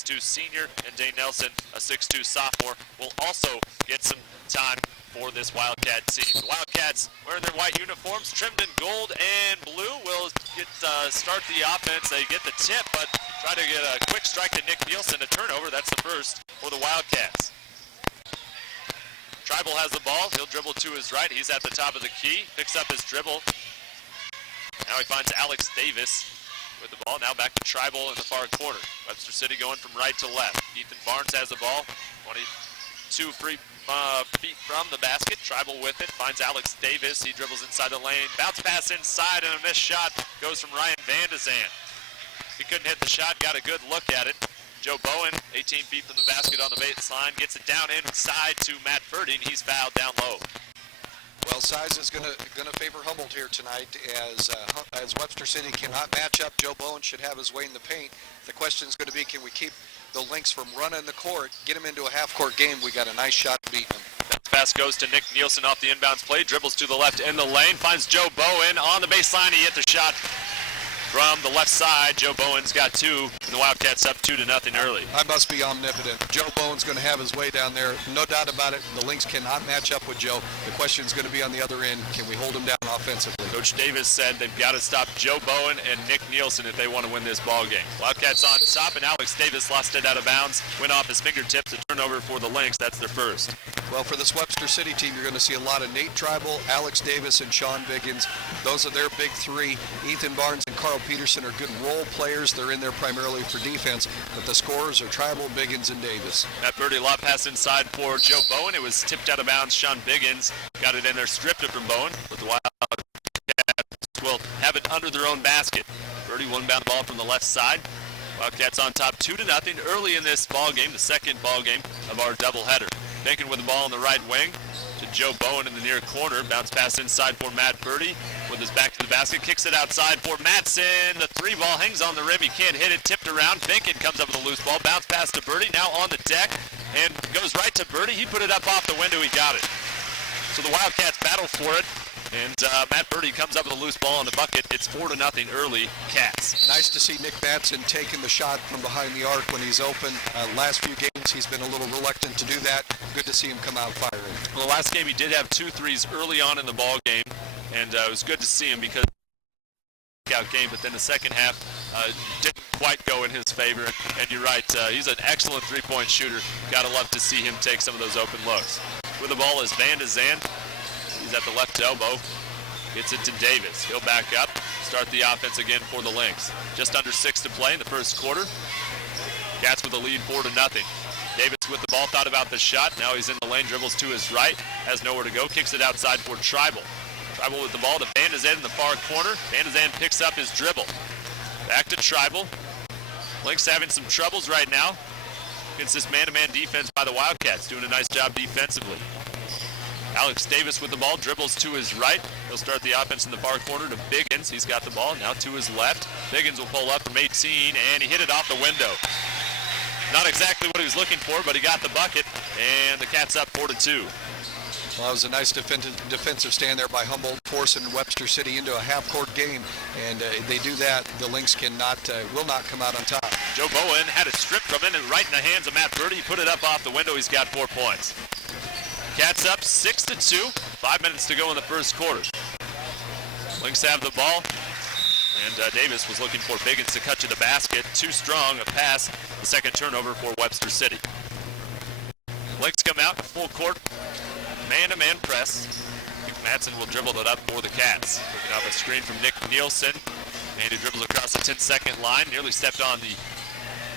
6'2 senior, and Dane Nelson, a 6'2 sophomore, will also get some time for this Wildcat team. The Wildcats wearing their white uniforms, trimmed in gold and blue, will start the offense. They get the tip, but try to get a quick strike to Nick Nielsen, a turnover. That's the first for the Wildcats. Tribal has the ball. He'll dribble to his right. He's at the top of the key, picks up his dribble. Now he finds Alex Davis with the ball. Now back to Tribal in the far corner. Webster City going from right to left. Ethan Barnes has the ball. 22 free feet from the basket. Tribal with it. Finds Alex Davis. He dribbles inside the lane. Bounce pass inside and a missed shot goes from Ryan Van de Zand. He couldn't hit the shot. Got a good look at it. Joe Bowen, 18 feet from the basket on the baseline, gets it down inside to Matt Purdy, and he's fouled down low. Well, size is going to favor Humboldt here tonight, as Webster City cannot match up. Joe Bowen should have his way in the paint. The question is going to be, can we keep the Lynx from running the court, get him into a half-court game? We got a nice shot beating him. That pass goes to Nick Nielsen off the inbounds play, dribbles to the left in the lane, finds Joe Bowen on the baseline. He hit the shot from the left side. Joe Bowen's got two, and the Wildcats up 2-0 early. I must be omnipotent. Joe Bowen's going to have his way down there, no doubt about it. The Lynx cannot match up with Joe. The question is going to be on the other end, can we hold him down offensively? Coach Davis said they've got to stop Joe Bowen and Nick Nielsen if they want to win this ball game. Wildcats on top, and Alex Davis lost it out of bounds, went off his fingertips, a turnover for the Lynx. That's their first. Well, for this Webster City team, you're going to see a lot of Nate Tribal, Alex Davis, and Sean Biggins. Those are their big three. Ethan Barnes and Carl Peterson are good role players. They're in there primarily for defense, but the scorers are Tribal, Biggins, and Davis. That birdie lob pass inside for Joe Bowen. It was tipped out of bounds. Sean Biggins got it in there, stripped it from Bowen, but the Wildcats will have it under their own basket. Birdie one-bound ball from the left side. Wildcats on top 2-0 early in this ball game, the second ball game of our doubleheader. Bacon with the ball on the right wing to Joe Bowen in the near corner. Bounce pass inside for Matt Purdy with his back to the basket. Kicks it outside for Matson. The three ball hangs on the rim. He can't hit it. Tipped around. Bacon comes up with a loose ball. Bounce pass to Purdy. Now on the deck and goes right to Purdy. He put it up off the window. He got it. So the Wildcats battle for it. And Matt Purdy comes up with a loose ball on the bucket. It's 4-0 early Cats. Nice to see Nick Matson taking the shot from behind the arc when he's open. Last few games he's been a little reluctant to do that. Good to see him come out firing. Well, the last game he did have 2 threes early on in the ball game, and it was good to see him because out game, but then the second half didn't quite go in his favor. And you're right, he's an excellent three-point shooter. Gotta love to see him take some of those open looks. With the ball is Van de Zand. He's at the left elbow. Gets it to Davis. He'll back up. Start the offense again for the Lynx. Just under 6 to play in the first quarter. Cats with the lead 4-0. Davis with the ball, thought about the shot. Now he's in the lane, dribbles to his right. Has nowhere to go. Kicks it outside for Tribal. Tribal with the ball to Van de Zand in the far corner. Van de Zand picks up his dribble. Back to Tribal. Lynx having some troubles right now against this man-to-man defense by the Wildcats. Doing a nice job defensively. Alex Davis with the ball, dribbles to his right. He'll start the offense in the far corner to Biggins. He's got the ball now to his left. Biggins will pull up from 18, and he hit it off the window. Not exactly what he was looking for, but he got the bucket, and the Cats up 4-2. Well, that was a nice defensive stand there by Humboldt, forcing Webster City into a half-court game, and they do that. The Lynx will not come out on top. Joe Bowen had it stripped from him and right in the hands of Matt Purdy. He put it up off the window. He's got 4 points. Cats up 6-2. 5 minutes to go in the first quarter. Lynx have the ball, and Davis was looking for Biggins to cut to the basket. Too strong a pass. The second turnover for Webster City. Lynx come out full court, man-to-man press. Matson will dribble it up for the Cats. Looking off a screen from Nick Nielsen, and he dribbles across the 10-second line. Nearly stepped on the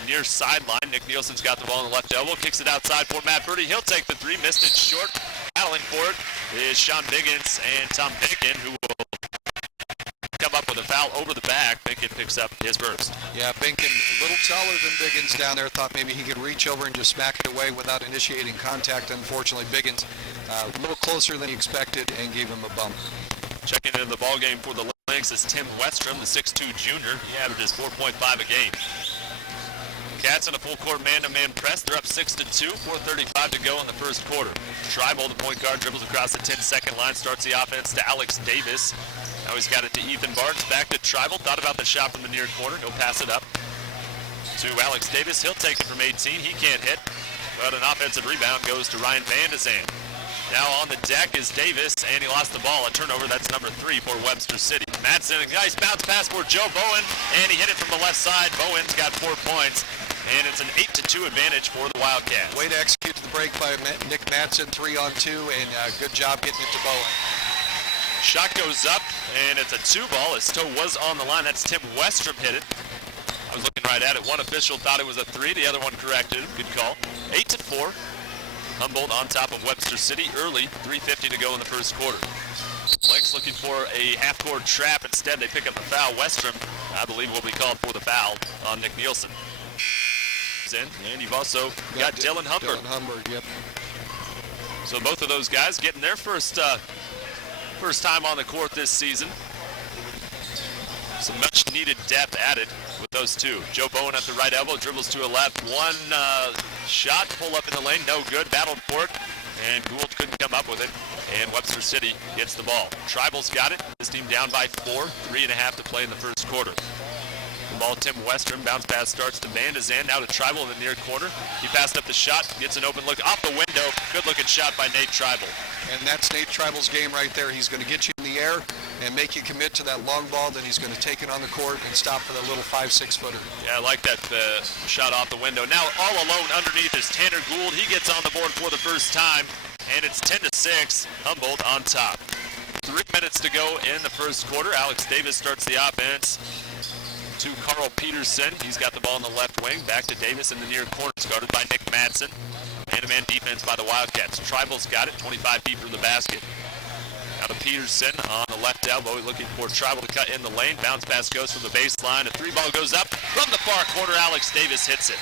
near sideline. Nick Nielsen's got the ball on the left elbow, kicks it outside for Matt Purdy. He'll take the three, missed it short. Battling for it is Sean Biggins and Tom Bacon, who will come up with a foul over the back. Bacon picks up his first. Yeah, Bacon a little taller than Biggins down there. Thought maybe he could reach over and just smack it away without initiating contact. Unfortunately, Biggins a little closer than he expected and gave him a bump. Checking into the ball game for the Lynx is Tim Westrom, the 6'2 junior. He averages 4.5 a game. Cats in a full court man-to-man press. They're up 6-2, 4:35 to go in the first quarter. Tribal, the point guard, dribbles across the 10-second line, starts the offense to Alex Davis. Now he's got it to Ethan Barnes, back to Tribal. Thought about the shot from the near corner. He'll pass it up to Alex Davis. He'll take it from 18. He can't hit, but an offensive rebound goes to Ryan Van de Zand. Now on the deck is Davis, and he lost the ball. A turnover, that's number 3 for Webster City. Madsen, a nice bounce pass for Joe Bowen, and he hit it from the left side. Bowen's got 4 points, and it's an 8-2 advantage for the Wildcats. Way to execute the break by Nick Madsen, 3-on-2, and good job getting it to Bowen. Shot goes up, and it's a 2 ball. His toe was on the line. That's Tim Westrom hit it. I was looking right at it. One official thought it was a 3. The other one corrected him. Good call. 8-4. Humboldt on top of Webster City early. 3:50 to go in the first quarter. Lynx looking for a half-court trap. Instead, they pick up the foul. Westrom, I believe, will be called for the foul on Nick Nielsen. And you've also got Dylan Humber. Dylan Humber, yep. So both of those guys getting their first time on the court this season. Some much-needed depth added with those two. Joe Bowen at the right elbow, dribbles to a left. One shot, pull up in the lane, no good. Battled for it, and Gould couldn't come up with it. And Webster City gets the ball. Tribal's got it. This team down by 4, 3.5 to play in the first quarter. The ball, Tim Westrom, bounce pass starts to Van de Zand, now to Tribal in the near corner. He passed up the shot, gets an open look off the window. Good looking shot by Nate Tribal. And that's Nate Tribal's game right there. He's going to get you in the air and make you commit to that long ball. Then he's going to take it on the court and stop for that little 5-6 footer. Yeah, I like that shot off the window. Now all alone underneath is Tanner Gould. He gets on the board for the first time, and it's 10-6. Humboldt on top. 3 minutes to go in the first quarter. Alex Davis starts the offense to Carl Peterson. He's got the ball in the left wing. Back to Davis in the near corner, guarded by Nick Madsen. Man-to-man defense by the Wildcats. Tribal's got it, 25 feet from the basket. Now to Peterson on the left elbow, looking for Tribal to cut in the lane. Bounce pass goes from the baseline. A 3-ball goes up from the far corner. Alex Davis hits it.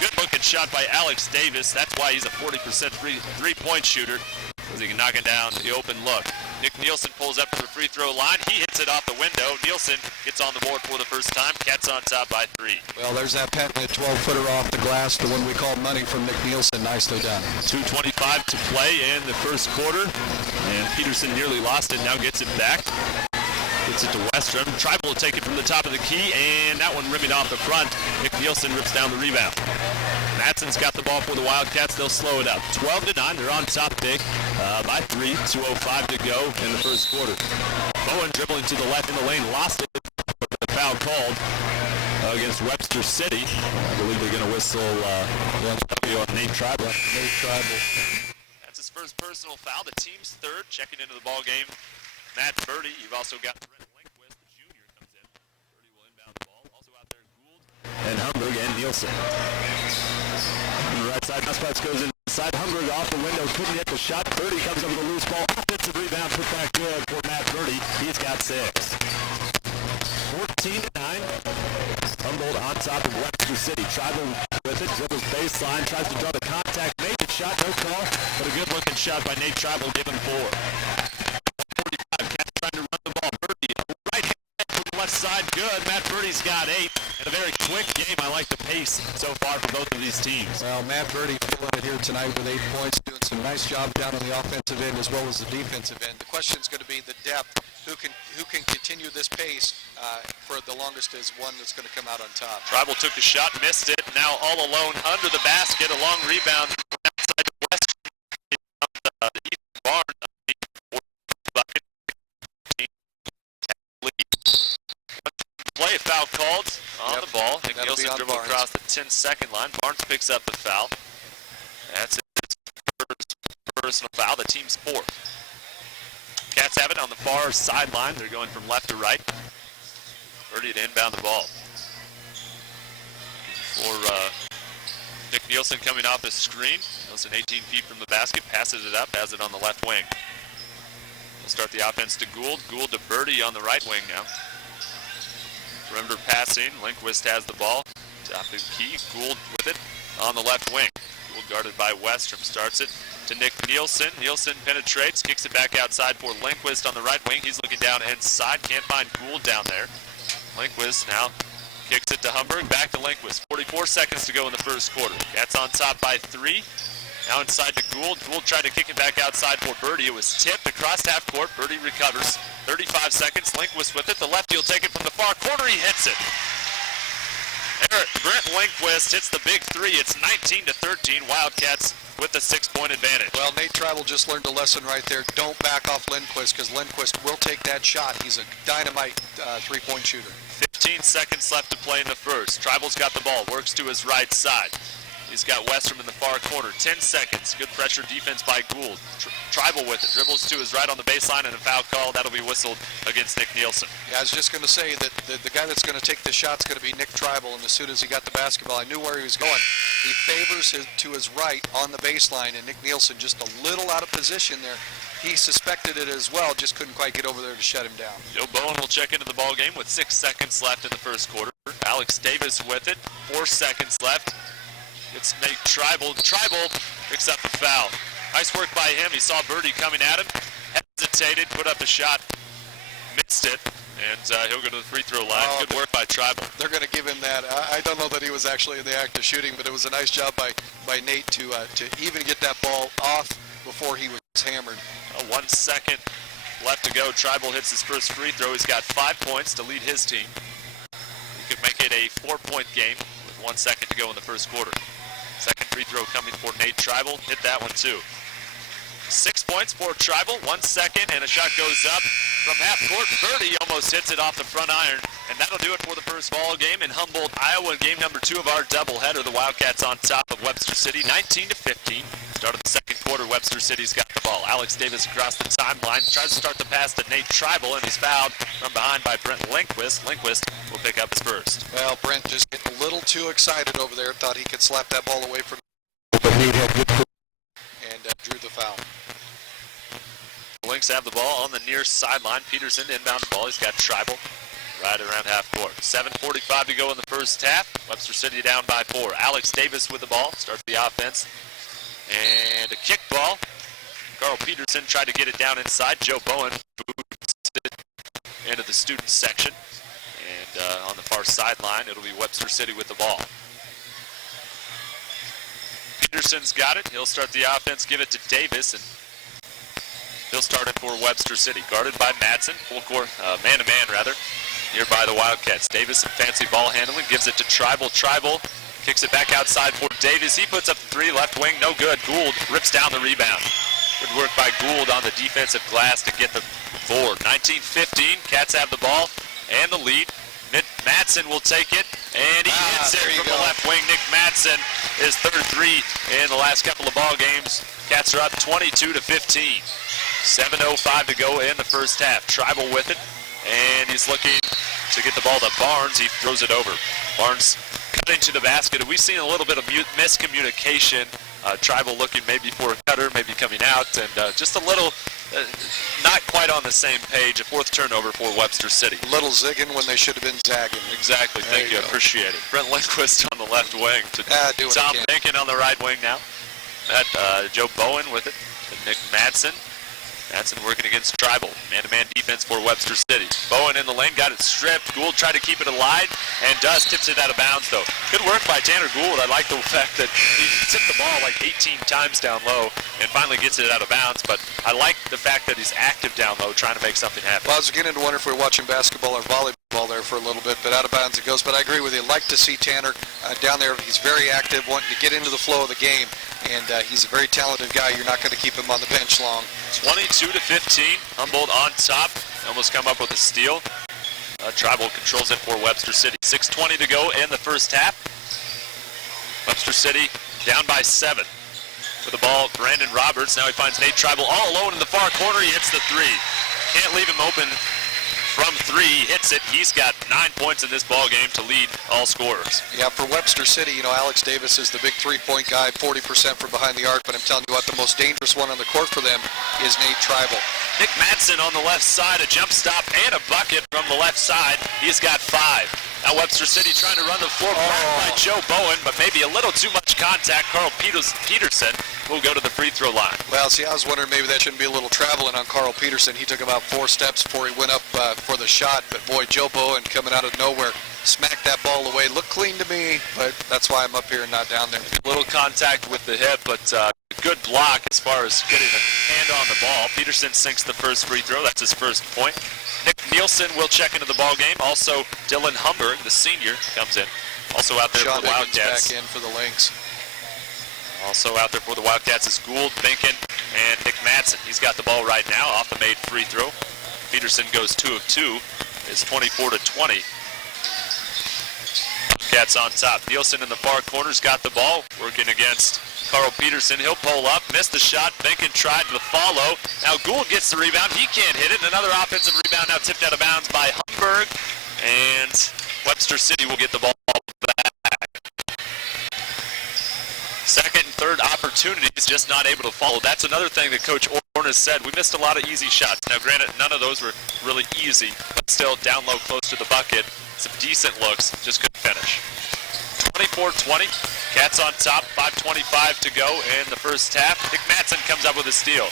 Good looking shot by Alex Davis. That's why he's a 40% three-point shooter, because he can knock it down the open look. Nick Nielsen pulls up to the free throw line. He hits it off the window. Nielsen gets on the board for the first time. Cats on top by 3. Well, there's that patented 12-footer off the glass, the one we call money from Nick Nielsen. Nicely done. 2:25 to play in the first quarter. And Peterson nearly lost it. Now gets it back. Gets it to Westrom. Tribal will take it from the top of the key, and that one rimming off the front. Nick Nielsen rips down the rebound. Madsen's got the ball for the Wildcats. They'll slow it up. 12-9. They're on top big by 3. 2:05 to go in the first quarter. Bowen dribbling to the left in the lane. Lost it. The foul called against Webster City. I believe they're going to whistle on Nate Tribal. Nate Tribal. That's his first personal foul. The team's third. Checking into the ball game, Matt Birdie. You've also got Brent Lindquist, the junior, comes in. Birdie will inbound the ball. Also out there, Gould and Humberg and Nielsen. On the right side, Nussbach goes inside. Humberg off the window, couldn't hit the shot. Birdie comes up with a loose ball. Offensive rebound, put back good for Matt Birdie. He's got 6. 14-9. Humboldt on top of Webster City. Tribal with it, dribbles baseline, tries to draw the contact, made the shot, no call, but a good looking shot by Nate Tribal, given 4. 45, Cats trying to run the ball. Birdie, right hand from the left side, good. Matt Birdie's got 8. And a very quick game. I like the pace so far for both of these teams. Well, Matt Birdie feeling it here tonight with 8 points, doing some nice job down on the offensive end as well as the defensive end. The question is going to be the depth. Who can continue this pace for the longest is one that's going to come out on top. Tribal took the shot, missed it. Now all alone under the basket. A long rebound outside the west. Barn. Play, foul called on the ball. Nick Nielsen dribbled across the 10-second line. Barnes picks up the foul. That's his first personal foul. The team's 4th. Cats have it on the far sideline. They're going from left to right. Birdie to inbound the ball. For Nick Nielsen coming off the screen. Nielsen 18 feet from the basket. Passes it up. Has it on the left wing. We'll start the offense to Gould. Gould to Birdie on the right wing now. Perimeter passing. Lindquist has the ball. Top of the key. Gould with it on the left wing. Gould guarded by Westrom. Starts it to Nick Nielsen. Nielsen penetrates. Kicks it back outside for Lindquist on the right wing. He's looking down inside. Can't find Gould down there. Lindquist now kicks it to Humberg. Back to Lindquist. 44 seconds to go in the first quarter. Cats on top by 3. Now inside to Gould. Gould tried to kick it back outside for Birdie. It was tipped across half court. Birdie recovers. 35 seconds. Lindquist with it. The lefty will take it from the far corner. He hits it. Brent Lindquist hits the big three. It's 19-13. Wildcats with the 6-point advantage. Well, Nate Tribal just learned a lesson right there. Don't back off Lindquist, because Lindquist will take that shot. He's a dynamite three-point shooter. 15 seconds left to play in the first. Tribal's got the ball, works to his right side. He's got Western in the far corner. 10 seconds. Good pressure defense by Gould. Tribal with it. Dribbles to his right on the baseline, and a foul call. That'll be whistled against Nick Nielsen. Yeah, I was just going to say that the guy that's going to take the shot's going to be Nick Tribal, and as soon as he got the basketball, I knew where he was going. He favors to his right on the baseline, and Nick Nielsen just a little out of position there. He suspected it as well, just couldn't quite get over there to shut him down. Joe Bowen will check into the ball game with 6 seconds left in the first quarter. Alex Davis with it. 4 seconds left. It's Nate Tribal. Tribal picks up the foul. Nice work by him. He saw Birdie coming at him, hesitated, put up a shot, missed it, and he'll go to the free throw line. Good work by Tribal. They're going to give him that. I don't know that he was actually in the act of shooting, but it was a nice job by Nate to even get that ball off before he was hammered. 1 second left to go. Tribal hits his first free throw. He's got 5 points to lead his team. He could make it a 4-point game with 1 second to go in the first quarter. Second free throw coming for Nate Tribal. Hit that one too. 6 points for Tribal. 1 second, and a shot goes up from half court. Birdie almost hits it off the front iron, and that'll do it for the first ball game in Humboldt, Iowa. Game number 2 of our doubleheader. The Wildcats on top of Webster City, 19-15. Start of the second quarter, Webster City's got the ball. Alex Davis across the timeline, tries to start the pass to Nate Tribal, and he's fouled from behind by Brent Lindquist. Lindquist will pick up his first. Well, Brent just getting a little too excited over there. Thought he could slap that ball away from and drew the foul. The Lynx have the ball on the near sideline. Peterson inbound the ball. He's got Tribal right around half court. 7:45 to go in the first half. Webster City down by 4. Alex Davis with the ball. Starts the offense. And a kick ball. Carl Peterson tried to get it down inside. Joe Bowen boots it into the student section. And on the far sideline, it'll be Webster City with the ball. Peterson's got it. He'll start the offense, give it to Davis, and he'll start it for Webster City. Guarded by Madsen, full court, man-to-man rather, here by the Wildcats. Davis, some fancy ball handling, gives it to Tribal. Tribal kicks it back outside for Davis. He puts up the 3, left wing, no good. Gould rips down the rebound. Good work by Gould on the defensive glass to get the board. 19-15, Cats have the ball and the lead. Madsen will take it, and he hits it from the left wing. Nick Madsen, his third 3 in the last couple of ball games. Cats are up 22-15. 7:05 to go in the first half. Tribal with it, and he's looking to get the ball to Barnes. He throws it over. Barnes cutting to the basket. We've seen a little bit of miscommunication. Tribal looking maybe for a cutter, maybe coming out, and just a little not quite on the same page. A 4th turnover for Webster City. Little zigging when they should have been zagging. Exactly. Thank you. Appreciate it. Brent Lindquist on the left wing to Tom Lincoln on the right wing now. Joe Bowen with it to Nick Madsen. Madsen working against Tribal. Man-to-man defense for Webster City. Bowen in the lane, got it stripped. Gould tried to keep it alive, and does. Tips it out of bounds, though. Good work by Tanner Gould. I like the fact that he tipped the ball like 18 times down low and finally gets it out of bounds, but I like the fact that he's active down low, trying to make something happen. Well, I was beginning to wonder if we were watching basketball or volleyball there for a little bit, but out of bounds it goes. But I agree with you. Like to see Tanner down there. He's very active, wanting to get into the flow of the game, and he's a very talented guy. You're not going to keep him on the bench long. 22-15. Humboldt on top. Almost come up with a steal. Tribal controls it for Webster City. 6:20 to go in the first half. Webster City down by 7. With the ball, Brandon Roberts. Now he finds Nate Tribal all alone in the far corner. He hits the 3. Can't leave him open from 3. He hits it. He's got 9 points in this ball game to lead all scorers. Yeah, for Webster City, Alex Davis is the big 3-point guy, 40% from behind the arc, but I'm telling you what, the most dangerous one on the court for them is Nate Tribal. Nick Madsen on the left side, a jump stop and a bucket from the left side. He's got 5. Now Webster City trying to run the floor by Joe Bowen, but maybe a little too much contact. Carl Peterson will go to the free throw line. Well, see, I was wondering maybe that shouldn't be a little traveling on Carl Peterson. He took about 4 steps before he went up for the shot, but boy, Joe Bowen coming out of nowhere, smacked that ball away. Looked clean to me, but that's why I'm up here and not down there. A little contact with the hip, but good block as far as getting a hand on the ball. Peterson sinks the first free throw. That's his first point. Nick Nielsen will check into the ball game. Also, Dylan Humberg, the senior, comes in. Also out there Sean for the Higgins Wildcats. back in for the Lynx. Also out there for the Wildcats is Gould, Binkin, and Nick Madsen. He's got the ball right now off the made free throw. Peterson goes 2 of 2. It's 24-20. Wildcats on top. Nielsen in the far corner's got the ball, working against Carl Peterson. He'll pull up, missed the shot. Binkin tried to follow. Now Gould gets the rebound. He can't hit it. Another offensive rebound now tipped out of bounds by Humboldt. And Webster City will get the ball back. Second and third opportunities, just not able to follow. That's another thing that Coach Orn has said. We missed a lot of easy shots. Now, granted, none of those were really easy, but still down low close to the bucket. Some decent looks, just couldn't finish. 24-20, Cats on top, 5:25 to go in the first half. Nick Madsen comes up with a steal.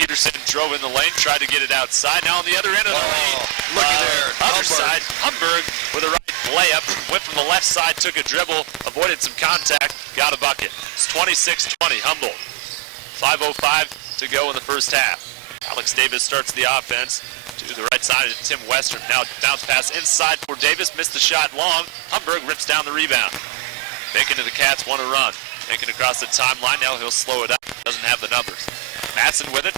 Peterson drove in the lane, tried to get it outside. Now on the other end of the lane, looky there, other side, Humboldt with a right layup, went from the left side, took a dribble, avoided some contact, got a bucket. It's 26-20, Humboldt. 5:05 to go in the first half. Alex Davis starts the offense to the right side of Tim Western. Now bounce pass inside for Davis, missed the shot long. Humboldt rips down the rebound. Binkin to the Cats, want to run. Binkin across the timeline, now he'll slow it up. Doesn't have the numbers. Madsen with it.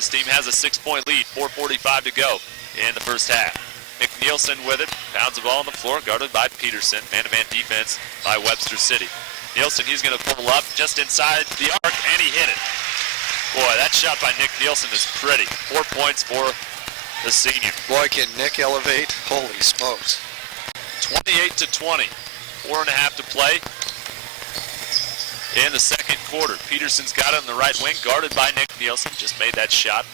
His team has a 6-point lead, 4:45 to go in the first half. Nick Nielsen with it, pounds the ball on the floor, guarded by Peterson. Man-to-man defense by Webster City. Nielsen, he's going to pull up just inside the arc, and he hit it. Boy, that shot by Nick Nielsen is pretty. 4 points for the senior. Boy, can Nick elevate. Holy smokes. 28-20. 4.5 to play in the second quarter. Peterson's got it in the right wing, guarded by Nick Nielsen. Just made that shot.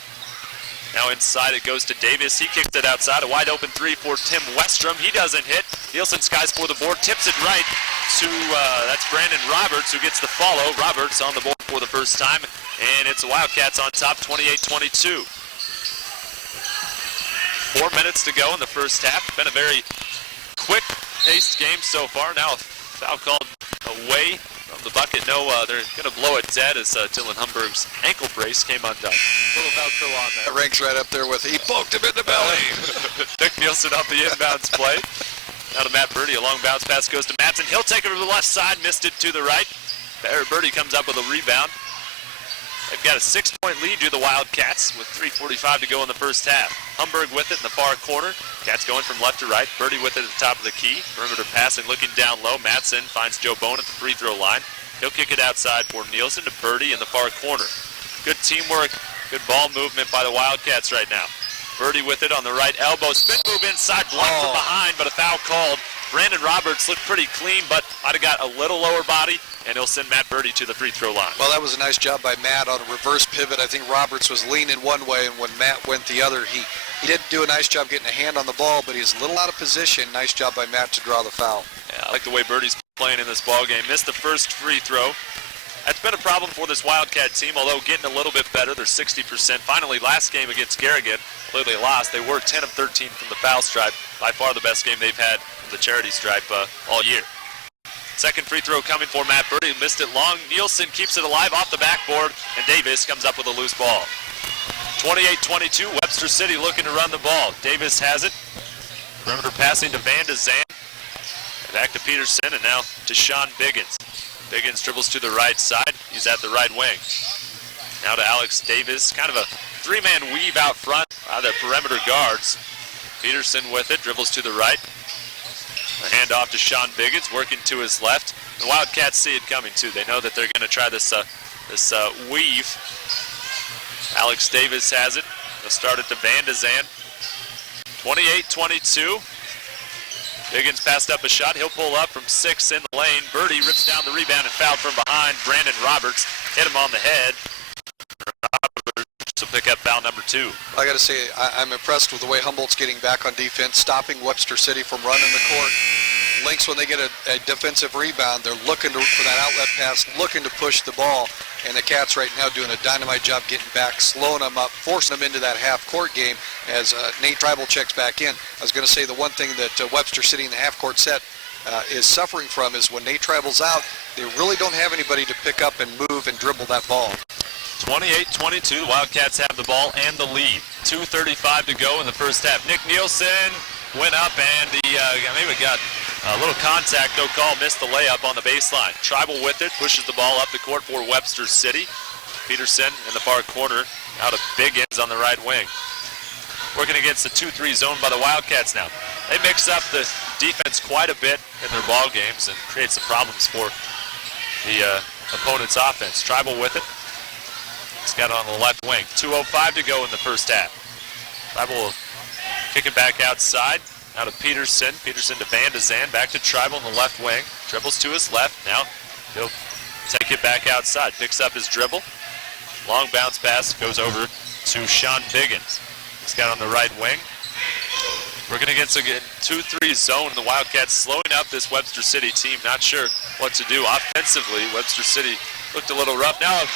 Now inside it goes to Davis. He kicks it outside. A wide open three for Tim Westrom. He doesn't hit. Nielsen skies for the board. Tips it right to, that's Brandon Roberts who gets the follow. Roberts on the board for the first time. And it's the Wildcats on top, 28-22. 4 minutes to go in the first half. Been a very quick-paced game so far. Now a foul called away from the bucket. No, they're going to blow it dead as Dylan Humberg's ankle brace came undone. Little Velcro on there. That ranks right up there with he poked him in the belly. Nick Nielsen off the inbounds play. Now to Matt Birdie. A long bounce pass goes to Madsen. He'll take it to the left side. Missed it to the right. Birdie comes up with a rebound. They've got a 6-point lead to the Wildcats with 3:45 to go in the first half. Humboldt with it in the far corner. Cats going from left to right. Birdie with it at the top of the key. Perimeter passing, looking down low. Madsen finds Joe Bone at the free throw line. He'll kick it outside for Nielsen to Birdie in the far corner. Good teamwork, good ball movement by the Wildcats right now. Birdie with it on the right elbow. Spin move inside, blocked from behind, but a foul called. Brandon Roberts looked pretty clean, but might have got a little lower body, and he'll send Matt Birdie to the free throw line. Well, that was a nice job by Matt on a reverse pivot. I think Roberts was leaning one way, and when Matt went the other, he didn't do a nice job getting a hand on the ball, but he's a little out of position. Nice job by Matt to draw the foul. Yeah, I like the way Birdie's playing in this ball game. Missed the first free throw. That's been a problem for this Wildcat team, although getting a little bit better. They're 60%. Finally, last game against Garrigan, although they lost, they were 10 of 13 from the foul stripe. By far the best game they've had from the charity stripe all year. Second free throw coming for Matt Birdie. Missed it long. Nielsen keeps it alive off the backboard, and Davis comes up with a loose ball. 28-22, Webster City looking to run the ball. Davis has it. Perimeter passing to Van de Zan. Back to Peterson, and now to Sean Biggins. Biggins dribbles to the right side. He's at the right wing. Now to Alex Davis. Kind of a three-man weave out front by the perimeter guards. Peterson with it, dribbles to the right. A handoff to Sean Biggins, working to his left. The Wildcats see it coming too. They know that they're going to try this weave. Alex Davis has it. They'll start it to Van de Zan. 28-22. Biggins passed up a shot. He'll pull up from 6 in the lane. Birdie rips down the rebound and fouled from behind. Brandon Roberts hit him on the head. Roberts will pick up foul number 2. I got to say, I'm impressed with the way Humboldt's getting back on defense, stopping Webster City from running the court. Lynx, when they get a defensive rebound, they're looking for that outlet pass, looking to push the ball. And the Cats right now doing a dynamite job getting back, slowing them up, forcing them into that half-court game as Nate Tribal checks back in. I was going to say the one thing that Webster City in the half-court set is suffering from is when Nate Tribal's out, they really don't have anybody to pick up and move and dribble that ball. 28-22, the Wildcats have the ball and the lead. 2:35 to go in the first half. Nick Nielsen went up, and maybe got A little contact, no call, missed the layup on the baseline. Tribal with it, pushes the ball up the court for Webster City. Peterson in the far corner, out of Biggins on the right wing. Working against the 2-3 zone by the Wildcats now. They mix up the defense quite a bit in their ball games and create some problems for the opponent's offense. Tribal with it. He's got it on the left wing. 2:05 to go in the first half. Tribal will kick it back outside. Now to Peterson. Peterson to Van de Zan. Back to Tribal in the left wing. Dribbles to his left. Now he'll take it back outside. Picks up his dribble. Long bounce pass goes over to Sean Biggins. He's got on the right wing. Working against a 2-3 zone. The Wildcats slowing up this Webster City team. Not sure what to do offensively. Webster City looked a little rough. Now a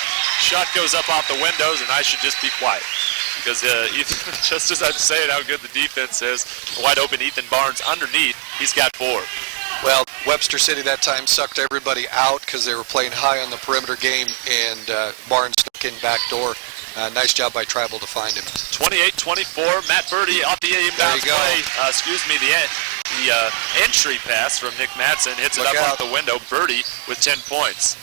shot goes up off the windows, and I should just be quiet. Because just as I'm saying how good the defense is, wide open Ethan Barnes underneath, he's got 4. Well, Webster City that time sucked everybody out because they were playing high on the perimeter game, and Barnes stuck in back door. Nice job by Tribal to find him. 28-24, Matt Birdie off the inbound play. The entry pass from Nick Madsen hits it up off the window. Birdie with 10 points.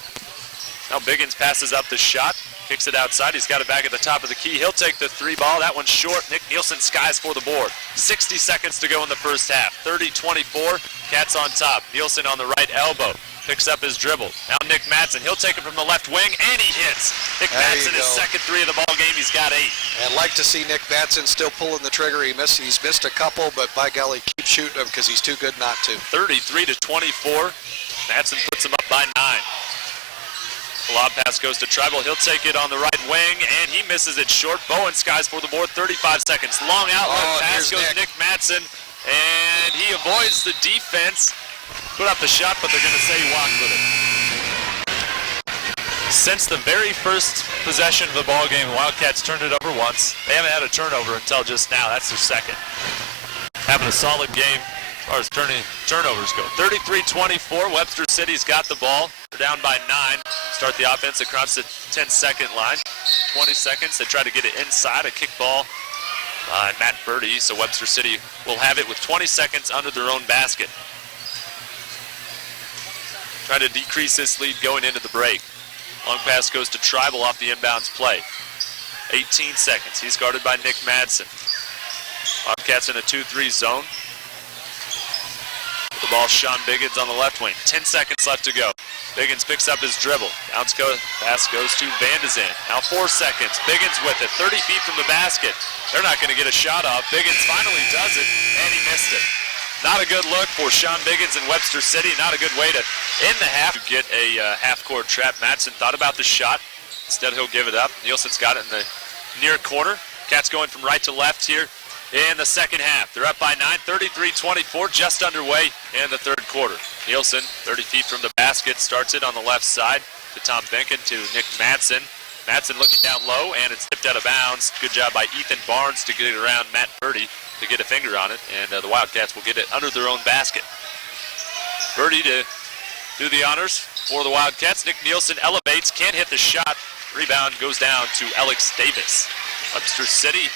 Now Biggins passes up the shot. Kicks it outside. He's got it back at the top of the key. He'll take the 3 ball. That one's short. Nick Nielsen skies for the board. 60 seconds to go in the first half. 30-24. Cats on top. Nielsen on the right elbow. Picks up his dribble. Now Nick Madsen. He'll take it from the left wing, and he hits. Nick Madsen, his second 3 of the ball game. He's got 8. And like to see Nick Madsen still pulling the trigger. He's missed a couple, but by golly, keep shooting them because he's too good not to. 33-24. Madsen puts him up by 9. Lob pass goes to Tribal. He'll take it on the right wing, and he misses it short. Bowen skies for the board. 35 seconds. Long outlet pass goes Nick Madsen, and he avoids the defense. Put up the shot, but they're going to say he walked with it. Since the very first possession of the ball game, the Wildcats turned it over once. They haven't had a turnover until just now. That's their second. Having a solid game as far as turnovers go. 33-24. Webster City's got the ball. They're down by 9. Start the offense across the 10-second line. 20 seconds. They try to get it inside. A kick ball by Matt Birdie. So Webster City will have it with 20 seconds under their own basket. Try to decrease this lead going into the break. Long pass goes to Tribal off the inbounds play. 18 seconds. He's guarded by Nick Madsen. Wildcats in a 2-3 zone. The ball, Sean Biggins on the left wing. 10 seconds left to go. Biggins picks up his dribble. Pass goes to Van de Zan. Now 4 seconds. Biggins with it. 30 feet from the basket. They're not going to get a shot off. Biggins finally does it, and he missed it. Not a good look for Sean Biggins in Webster City. Not a good way to end the half. Get a half-court trap. Madsen thought about the shot. Instead, he'll give it up. Nielsen's got it in the near corner. Cats going from right to left here in the second half. They're up by 9, 33-24, just underway in the third quarter. Nielsen, 30 feet from the basket, starts it on the left side to Tom Benkin to Nick Madsen. Madsen looking down low, and it's tipped out of bounds. Good job by Ethan Barnes to get it around Matt Birdie to get a finger on it, and the Wildcats will get it under their own basket. Birdie to do the honors for the Wildcats. Nick Nielsen elevates, can't hit the shot. Rebound goes down to Alex Davis. Webster City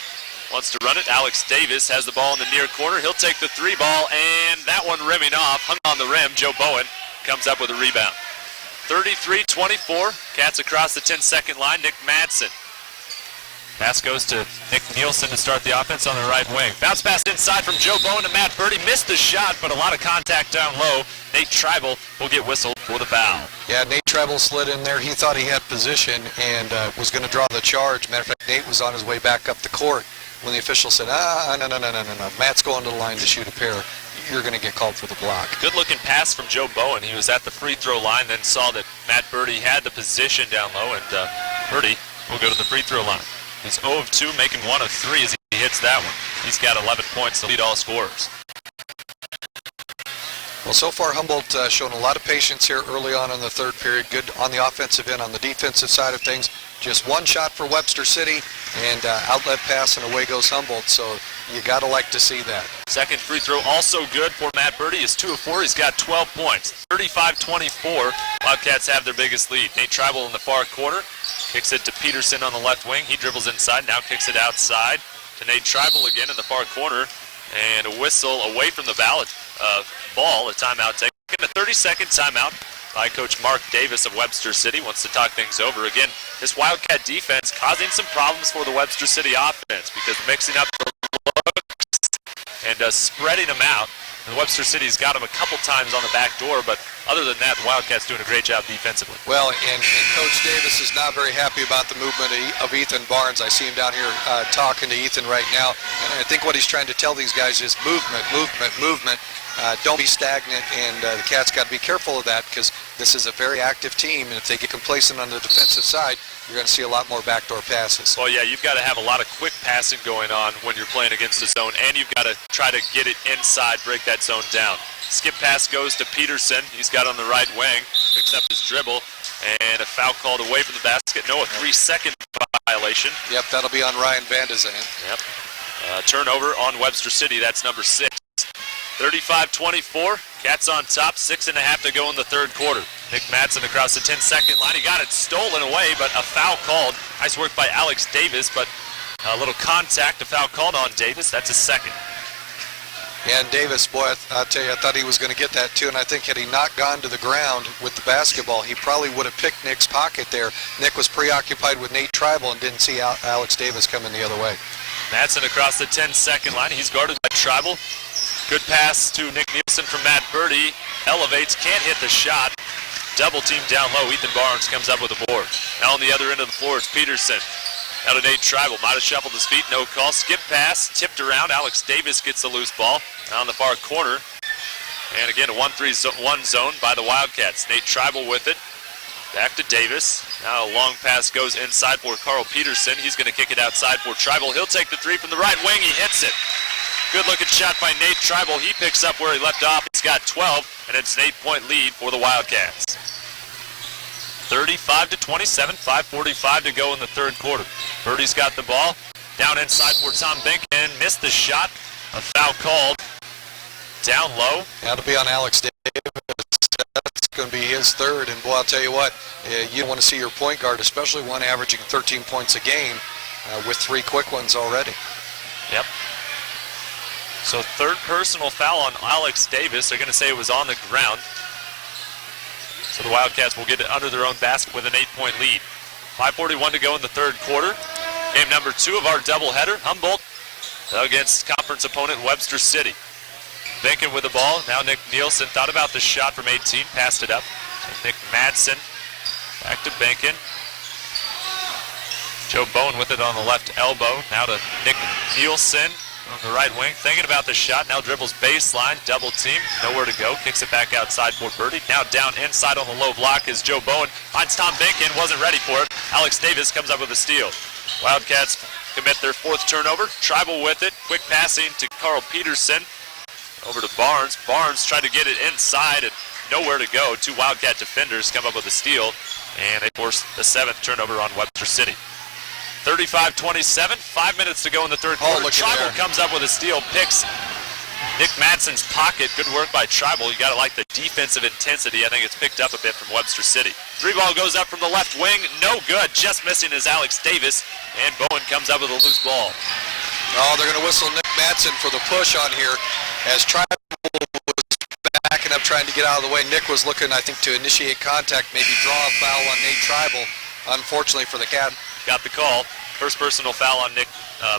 wants to run it. Alex Davis has the ball in the near corner. He'll take the 3 ball, and that one rimming off. Hung on the rim. Joe Bowen comes up with a rebound. 33-24. Cats across the 10-second line. Nick Madsen. Pass goes to Nick Nielsen to start the offense on the right wing. Bounce pass inside from Joe Bowen to Matt Birdie. Missed the shot, but a lot of contact down low. Nate Tribal will get whistled for the foul. Yeah, Nate Tribal slid in there. He thought he had position and was going to draw the charge. Matter of fact, Nate was on his way back up the court when the official said, no. Matt's going to the line to shoot a pair. You're going to get called for the block. Good looking pass from Joe Bowen. He was at the free throw line, then saw that Matt Birdie had the position down low, and Birdie will go to the free throw line. He's 0 of 2, making 1 of 3 as he hits that one. He's got 11 points to lead all scorers. Well, so far Humboldt shown a lot of patience here early on in the third period. Good on the offensive end. On the defensive side of things, just 1 shot for Webster City, and outlet pass, and away goes Humboldt. So you got to like to see that. Second free throw also good for Matt Birdie. He's 2 of 4. He's got 12 points. 35-24. Wildcats have their biggest lead. Nate Tribal in the far corner. Kicks it to Peterson on the left wing. He dribbles inside, now kicks it outside to Nate Tribal again in the far corner. And a whistle away from the ball ball. A timeout taken. A 30-second timeout by Coach Mark Davis of Webster City. Wants to talk things over. Again, this Wildcat defense causing some problems for the Webster City offense because mixing up the looks and spreading them out. And Webster City's got them a couple times on the back door, but other than that, the Wildcats doing a great job defensively. Well, and Coach Davis is not very happy about the movement of Ethan Barnes. I see him down here talking to Ethan right now, and I think what he's trying to tell these guys is movement, movement, movement. Don't be stagnant, and the Cats got to be careful of that because this is a very active team, and if they get complacent on the defensive side, you're going to see a lot more backdoor passes. Well, yeah, you've got to have a lot of quick passing going on when you're playing against a zone, and you've got to try to get it inside, break that zone down. Skip pass goes to Peterson. He's got on the right wing, picks up his dribble, and a foul called away from the basket. No, a 3-second violation. Yep, that'll be on Ryan Van de Zand. Yep. Turnover on Webster City. That's number 6. 35-24. Cats on top. 6.5 to go in the third quarter. Nick Madsen across the 10-second line. He got it stolen away, but a foul called. Nice work by Alex Davis, but a little contact. A foul called on Davis. That's a second. Yeah, and Davis, boy, I'll tell you, I thought he was going to get that too, and I think had he not gone to the ground with the basketball, he probably would have picked Nick's pocket there. Nick was preoccupied with Nate Tribal and didn't see Alex Davis coming the other way. Madsen across the 10-second line. He's guarded by Tribal. Good pass to Nick Nielsen from Matt Birdie. Elevates, can't hit the shot. Double team down low. Ethan Barnes comes up with a board. Now on the other end of the floor, it's Peterson. Out of Nate Tribal. Might have shuffled his feet. No call. Skip pass. Tipped around. Alex Davis gets the loose ball. Now on the far corner. And again, a 1-3-1 zone by the Wildcats. Nate Tribal with it. Back to Davis. Now a long pass goes inside for Carl Peterson. He's going to kick it outside for Tribal. He'll take the three from the right wing. He hits it. Good looking shot by Nate Tribal. He picks up where he left off. He's got 12, and it's an 8-point lead for the Wildcats. 35-27, 5:45 to go in the third quarter. Birdie's got the ball. Down inside for Tom Binkin. Missed the shot. A foul called. Down low. That'll be on Alex Davis. That's going to be his third. And boy, I'll tell you what, you want to see your point guard, especially one averaging 13 points a game, with 3 quick ones already. Yep. So third personal foul on Alex Davis. They're going to say it was on the ground. So the Wildcats will get it under their own basket with an 8-point lead. 5:41 to go in the third quarter. Game number 2 of our doubleheader. Humboldt against conference opponent Webster City. Binkin with the ball. Now Nick Nielsen thought about the shot from 18. Passed it up to Nick Madsen. Back to Binkin. Joe Bowen with it on the left elbow. Now to Nick Nielsen on the right wing. Thinking about the shot. Now dribbles baseline. Double team. Nowhere to go. Kicks it back outside for Birdie. Now down inside on the low block is Joe Bowen. Finds Tom Binkin. Wasn't ready for it. Alex Davis comes up with a steal. Wildcats commit their 4th turnover. Tribal with it. Quick passing to Carl Peterson. Over to Barnes. Barnes tried to get it inside and nowhere to go. 2 Wildcat defenders come up with a steal, and they force the 7th turnover on Webster City. 35-27, 5 minutes to go in the third quarter. Tribal comes up with a steal, picks Nick Madsen's pocket. Good work by Tribal. You got to like the defensive intensity. I think it's picked up a bit from Webster City. 3 ball goes up from the left wing. No good. Just missing is Alex Davis, and Bowen comes up with a loose ball. Oh, they're going to whistle Nick Madsen for the push on here as Tribal was backing up trying to get out of the way. Nick was looking, I think, to initiate contact, maybe draw a foul on Nate Tribal. Unfortunately for the Cat. Got the call. First personal foul on Nick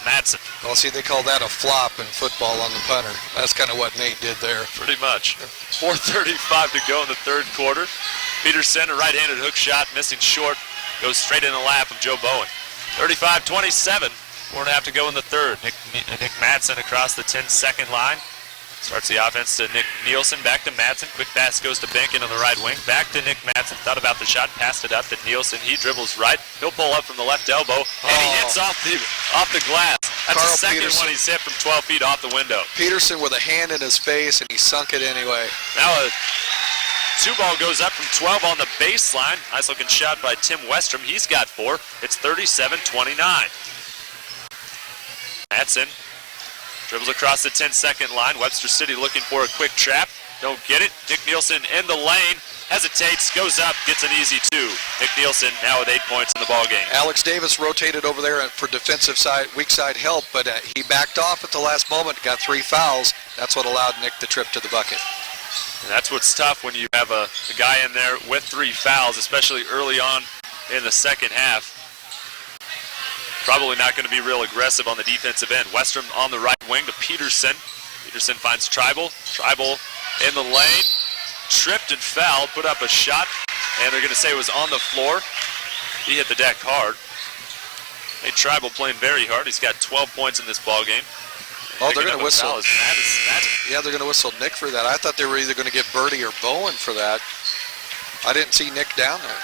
Madsen. Well, see, they call that a flop in football on the punter. That's kind of what Nate did there. Pretty much. 4:35 to go in the third quarter. Peterson, a right-handed hook shot, missing short, goes straight in the lap of Joe Bowen. 35-27. 4.5 to go in the third. Nick Madsen across the 10-second line. Starts the offense to Nick Nielsen. Back to Madsen. Quick pass goes to Binkin on the right wing. Back to Nick Madsen. Thought about the shot. Passed it up to Nielsen. He dribbles right. He'll pull up from the left elbow. And he hits off the glass. That's the second one he's hit from 12 feet off the window. Peterson with a hand in his face, and he sunk it anyway. Now a 2 ball goes up from 12 on the baseline. Nice looking shot by Tim Westrom. He's got 4. It's 37-29. Madsen dribbles across the 10-second line. Webster City looking for a quick trap. Don't get it. Nick Nielsen in the lane. Hesitates, goes up, gets an easy 2. Nick Nielsen now with 8 points in the ballgame. Alex Davis rotated over there for defensive side, weak side help, but he backed off at the last moment, got 3 fouls. That's what allowed Nick the trip to the bucket. And that's what's tough when you have a guy in there with 3 fouls, especially early on in the second half. Probably not going to be real aggressive on the defensive end. Western on the right wing to Peterson. Peterson finds Tribal. Tribal in the lane. Tripped and fouled, put up a shot, and they're going to say it was on the floor. He hit the deck hard. Hey, Tribal playing very hard. He's got 12 points in this ball game. Oh, they're going to whistle. Yeah, they're going to whistle Nick for that. I thought they were either going to get Birdie or Bowen for that. I didn't see Nick down there.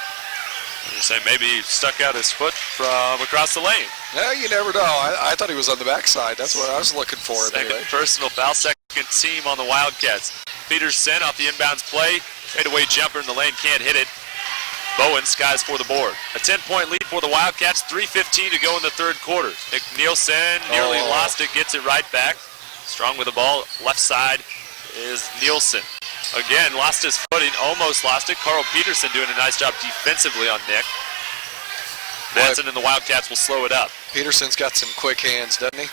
You're saying maybe he stuck out his foot from across the lane. Yeah, you never know. I thought he was on the backside. That's what I was looking for. Second anyway. personal foul, second team on the Wildcats. Peterson off the inbounds play. Fadeaway jumper in the lane, can't hit it. Bowen skies for the board. A 10-point lead for the Wildcats, 3:15 to go in the third quarter. Nick Nielsen nearly lost it, gets it right back. Strong with the ball, left side is Nielsen. Again, lost his footing, almost lost it. Carl Peterson doing a nice job defensively on Nick. Madsen and the Wildcats will slow it up. Peterson's got some quick hands, doesn't he?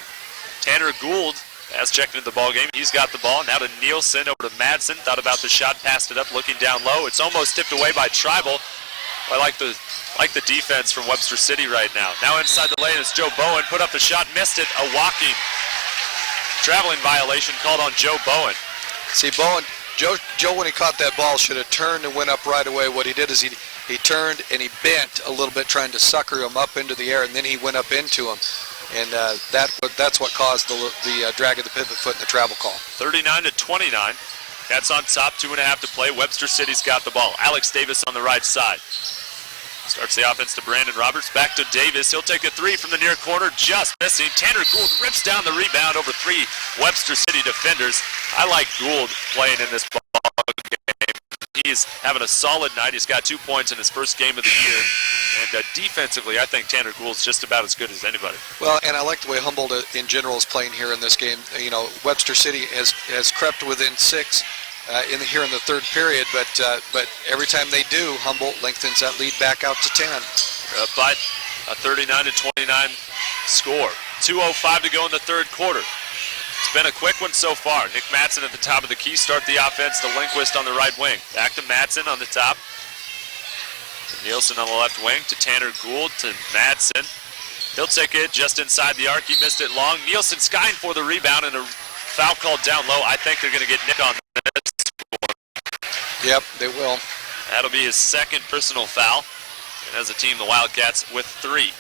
Tanner Gould has checked into the ball game. He's got the ball. Now to Nielsen, over to Madsen. Thought about the shot, passed it up, looking down low. It's almost tipped away by Tribal. I like the defense from Webster City right now. Now inside the lane is Joe Bowen. Put up the shot, missed it. A walking traveling violation called on Joe Bowen. See, Joe, when he caught that ball, should have turned and went up right away. What he did is he turned and he bent a little bit, trying to sucker him up into the air, and then he went up into him. And that's what caused the drag of the pivot foot and the travel call. 39-29. Cats on top, 2.5 to play. Webster City's got the ball. Alex Davis on the right side. Starts the offense to Brandon Roberts. Back to Davis. He'll take a 3 from the near corner. Just missing. Tanner Gould rips down the rebound over 3 Webster City defenders. I like Gould playing in this ball game. He's having a solid night. He's got 2 points in his first game of the year. And defensively, I think Tanner Gould's just about as good as anybody. Well, and I like the way Humboldt in general is playing here in this game. You know, Webster City has crept within 6 here in the third period, but every time they do, Humboldt lengthens that lead back out to 10. Up by a 39-29 score. 2:05 to go in the third quarter. It's been a quick one so far. Nick Madsen at the top of the key. Start the offense to Lindquist on the right wing. Back to Madsen on the top. To Nielsen on the left wing. To Tanner Gould. To Madsen. He'll take it just inside the arc. He missed it long. Nielsen skying for the rebound and a foul called down low. I think they're going to get Nick on this one. Yep, they will. That'll be his second personal foul. And as a team, the Wildcats with 3.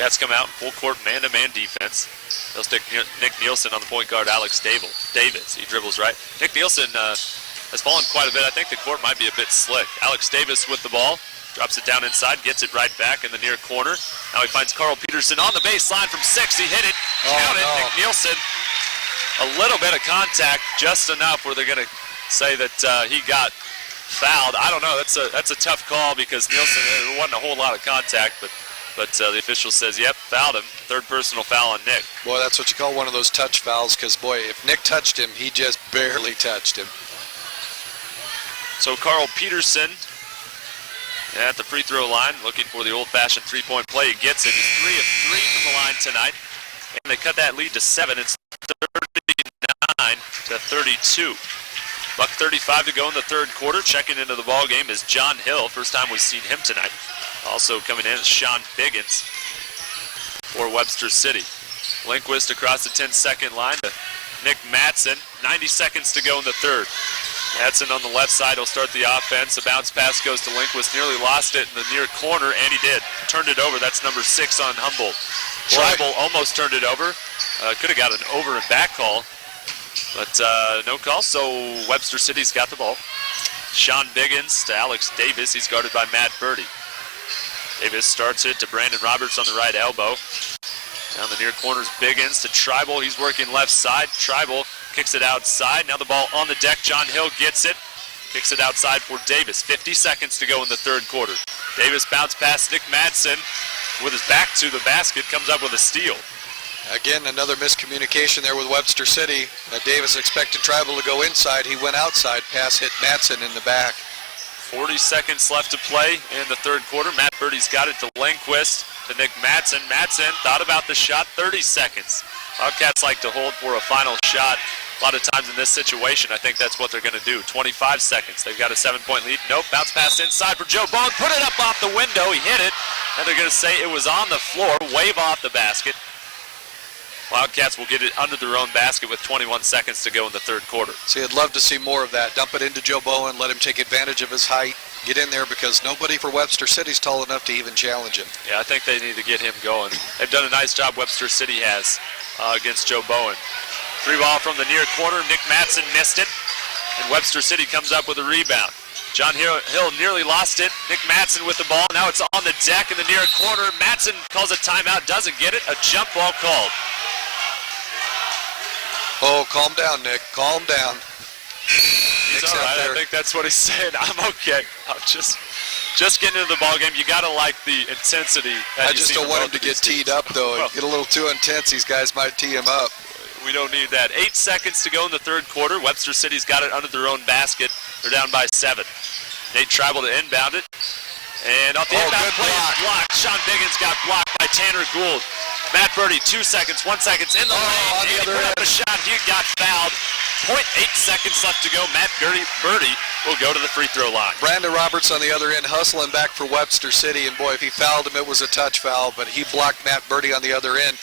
Cats come out in full court man-to-man defense. They'll stick Nick Nielsen on the point guard, Alex Davis. He dribbles right. Nick Nielsen has fallen quite a bit. I think the court might be a bit slick. Alex Davis with the ball. Drops it down inside, gets it right back in the near corner. Now he finds Carl Peterson on the baseline from 6. He hit it. Count it. Nick Nielsen. A little bit of contact, just enough where they're going to say that he got fouled. I don't know. That's a tough call because Nielsen, there wasn't a whole lot of contact, but the official says, yep, fouled him. Third personal foul on Nick. Boy, that's what you call one of those touch fouls because, boy, if Nick touched him, he just barely touched him. So Carl Peterson at the free throw line, looking for the old-fashioned three-point play. He gets it. He's 3 of 3 from the line tonight. And they cut that lead to 7. It's 39-32. $1:35 to go in the third quarter. Checking into the ball game is John Hill. First time we've seen him tonight. Also coming in is Sean Biggins for Webster City. Lindquist across the 10-second line to Nick Madsen. 90 seconds to go in the third. Madsen on the left side will start the offense. A bounce pass goes to Lindquist. Nearly lost it in the near corner, and he did. Turned it over. That's number 6 on Humboldt. Tribal almost turned it over. Could have got an over and back call, but no call. So Webster City's got the ball. Sean Biggins to Alex Davis. He's guarded by Matt Birdie. Davis starts it to Brandon Roberts on the right elbow. Down the near corner's Biggins to Tribal. He's working left side. Tribal kicks it outside. Now the ball on the deck. John Hill gets it. Kicks it outside for Davis. 50 seconds to go in the third quarter. Davis bounce past Nick Madsen with his back to the basket. Comes up with a steal. Again, another miscommunication there with Webster City. Davis expected Tribal to go inside. He went outside. Pass hit Madsen in the back. 40 seconds left to play in the third quarter. Matt Birdie's got it to Lindquist, to Nick Madsen. Madsen thought about the shot, 30 seconds. Wildcats like to hold for a final shot A lot of times in this situation, I think that's what they're going to do. 25 seconds. They've got a 7-point lead. Nope, bounce pass inside for Joe Bowen. Put it up off the window. He hit it. And they're going to say it was on the floor. Wave off the basket. Wildcats will get it under their own basket with 21 seconds to go in the third quarter. See, I'd love to see more of that. Dump it into Joe Bowen. Let him take advantage of his height. Get in there because nobody for Webster City's tall enough to even challenge him. Yeah, I think they need to get him going. They've done a nice job, Webster City has, against Joe Bowen. Three ball from the near corner. Nick Matson missed it. And Webster City comes up with a rebound. John Hill nearly lost it. Nick Matson with the ball. Now it's on the deck in the near corner. Matson calls a timeout, doesn't get it. A jump ball called. Oh, calm down, Nick. Calm down. He's all right. I think that's what he's saying. I'm okay. I'm just getting into the ball game. You got to like the intensity. I just don't want him to get teed up, though. Well, get a little too intense. These guys might tee him up. We don't need that. 8 seconds to go in the third quarter. Webster City's got it under their own basket. They're down by 7. Nate Tribal to inbound it. And off the inbound play is blocked. Sean Biggins got blocked by Tanner Gould. Matt Birdie, 2 seconds, 1 second in the lane. On the other end. Up a shot. He got fouled. 0.8 seconds left to go. Matt Birdie will go to the free throw line. Brandon Roberts on the other end hustling back for Webster City. And boy, if he fouled him, it was a touch foul. But he blocked Matt Birdie on the other end.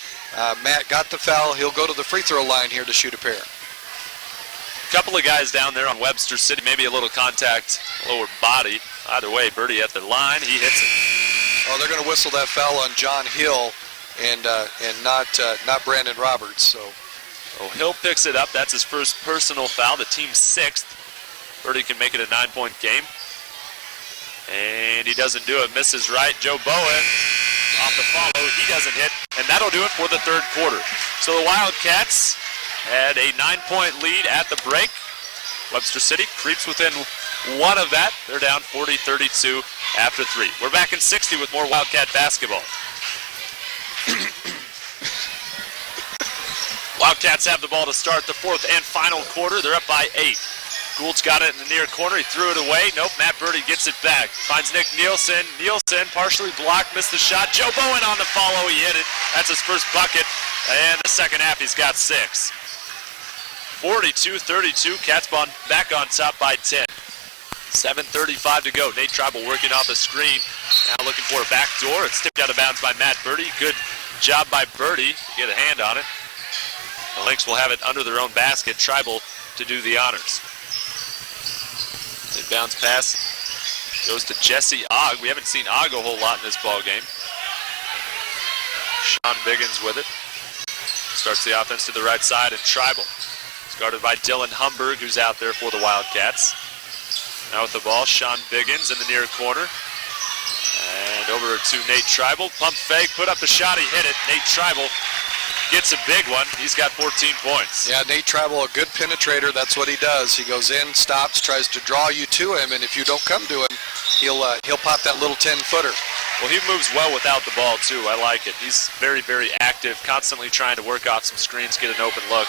Matt got the foul. He'll go to the free throw line here to shoot a pair. A couple of guys down there on Webster City, maybe a little contact, lower body. Either way, Birdie at the line, he hits it. Oh, they're going to whistle that foul on John Hill and not Brandon Roberts. So Hill picks it up. That's his first personal foul, the team's 6th. Birdie can make it a 9-point game. And he doesn't do it, misses right. Joe Bowen off the follow, he doesn't hit, and that'll do it for the third quarter. So the Wildcats had a 9-point lead at the break. Webster City creeps within one of that. They're down 40-32 after 3. We're back in 60 with more Wildcat basketball. Wildcats have the ball to start the fourth and final quarter. They're up by 8. Gould's got it in the near corner. He threw it away. Nope, Matt Birdie gets it back. Finds Nick Nielsen. Nielsen partially blocked, missed the shot. Joe Bowen on the follow. He hit it. That's his first bucket. And the second half, he's got 6. 42-32. Cats back on top by 10. 7:35 to go. Nate Tribal working off the screen. Now looking for a back door. It's tipped out of bounds by Matt Birdie. Good job by Birdie to get a hand on it. The Lynx will have it under their own basket. Tribal to do the honors. Bounce pass goes to Jesse Ogg. We haven't seen Ogg a whole lot in this ball game. Sean Biggins with it. Starts the offense to the right side, and Tribal. It's guarded by Dylan Humberg, who's out there for the Wildcats. Now with the ball, Sean Biggins in the near corner. And over to Nate Tribal. Pump fake, put up a shot, he hit it. Nate Tribal gets a big one. He's got 14 points. Yeah, Nate Tribal, a good penetrator. That's what he does. He goes in, stops, tries to draw you to him, and if you don't come to him, he'll pop that little 10-footer. Well, he moves well without the ball, too. I like it. He's very, very active, constantly trying to work off some screens, get an open look.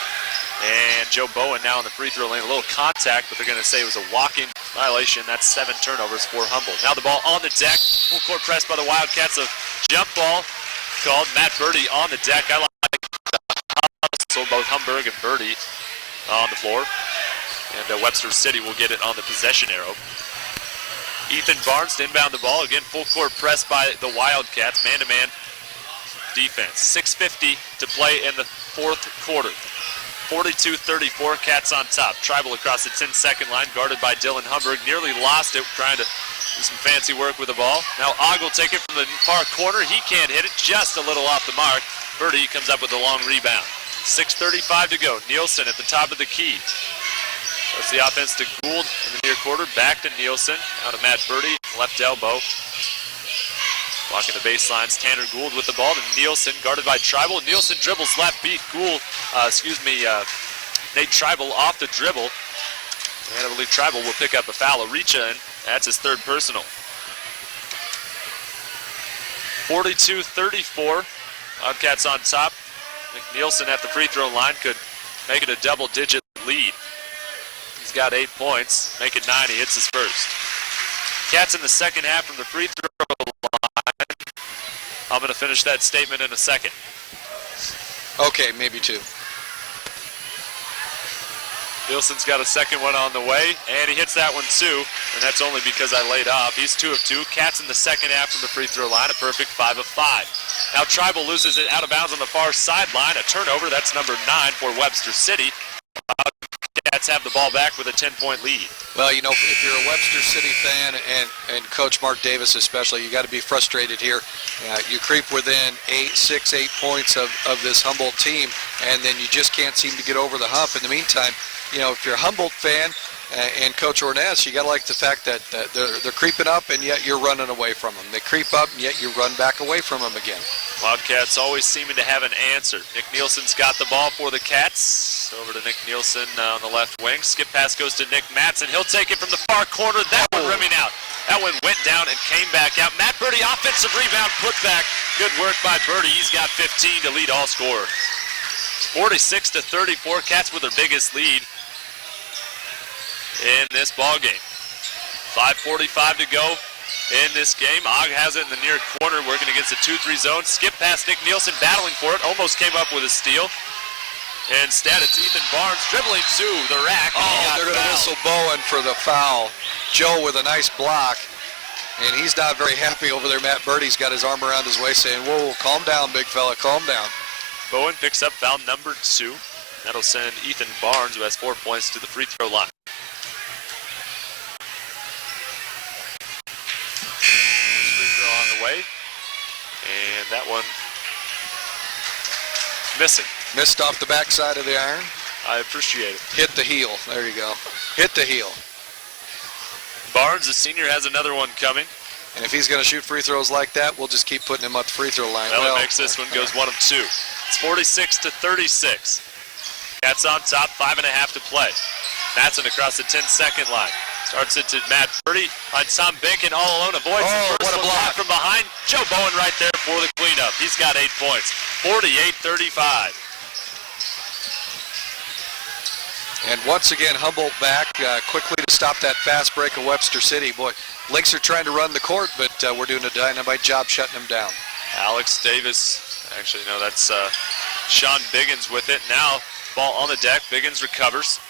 And Joe Bowen now in the free throw lane. A little contact, but they're going to say it was a walking violation. That's 7 turnovers for Humboldt. Now the ball on the deck. Full court press by the Wildcats. A jump ball called. Matt Birdie on the deck. I like so both Humberg and Birdie on the floor. And Webster City will get it on the possession arrow. Ethan Barnes to inbound the ball. Again, full court press by the Wildcats. Man-to-man defense. 6:50 to play in the fourth quarter. 42-34, Cats on top. Tribal across the 10-second line, guarded by Dylan Humberg. Nearly lost it, trying to do some fancy work with the ball. Now Ogg will take it from the far corner. He can't hit it, just a little off the mark. Birdie comes up with a long rebound. 6:35 to go. Nielsen at the top of the key. That's the offense to Gould in the near quarter. Back to Nielsen. Out to Matt Birdie, left elbow. Walking the baselines, Tanner Gould with the ball to Nielsen, guarded by Tribal. Nielsen dribbles left, beat Nate Tribal off the dribble. And I believe Tribal will pick up a foul. A reach in, that's his third personal. 42-34, Wildcats on top. Nielsen at the free throw line could make it a double-digit lead. He's got 8 points, make it 9, he hits his first. Cats in the second half from the free throw line. I'm going to finish that statement in a second. Okay, maybe 2. Nielsen's got a second one on the way, and he hits that one too, and that's only because I laid off. He's 2 of 2. Cats in the second half from the free throw line, a perfect 5 of 5. Now Tribal loses it out of bounds on the far sideline. A turnover, that's number 9 for Webster City. Cats have the ball back with a 10-point lead. Well, you know, if you're a Webster City fan and Coach Mark Davis especially, you got to be frustrated here. You creep within 6, 8 points of this Humboldt team, and then you just can't seem to get over the hump. In the meantime, you know, if you're a Humboldt fan and Coach Ornez, you got to like the fact that they're creeping up, and yet you're running away from them. They creep up, and yet you run back away from them again. Wildcats always seeming to have an answer. Nick Nielsen's got the ball for the Cats. Over to Nick Nielsen on the left wing. Skip pass goes to Nick Matson. He'll take it from the far corner. That one rimming out. That one went down and came back out. Matt Birdie, offensive rebound, put back. Good work by Birdie. He's got 15 to lead all scorers. 46-34. Cats with their biggest lead in this ball game. 5:45 to go in this game. Og has it in the near corner, working against the 2-3 zone. Skip past Nick Nielsen, battling for it. Almost came up with a steal. Instead, it's Ethan Barnes dribbling to the rack. Oh, they're going to whistle Bowen for the foul. Joe with a nice block, and he's not very happy over there. Matt Birdie's got his arm around his waist saying, whoa, calm down, big fella, calm down. Bowen picks up foul number 2. That'll send Ethan Barnes, who has 4 points, to the free throw line. Free throw on the way, and that one missing. Missed off the backside of the iron. I appreciate it. Hit the heel. There you go. Hit the heel. Barnes, the senior, has another one coming. And if he's going to shoot free throws like that, we'll just keep putting him up the free throw line. Well, it makes this one goes 1 of 2. It's 46-36. Cats on top, 5.5 to play. Matson across the 10-second line. Starts it to Matt Birdie on Tom Binkin, all alone. Avoids the first what a one block from behind. Joe Bowen right there for the cleanup. He's got 8 points. 48-35. And once again, Humboldt back quickly to stop that fast break of Webster City. Boy, Lynx are trying to run the court, but we're doing a dynamite job shutting them down. Alex Davis, actually, no, that's Sean Biggins with it. Now, ball on the deck. Biggins recovers.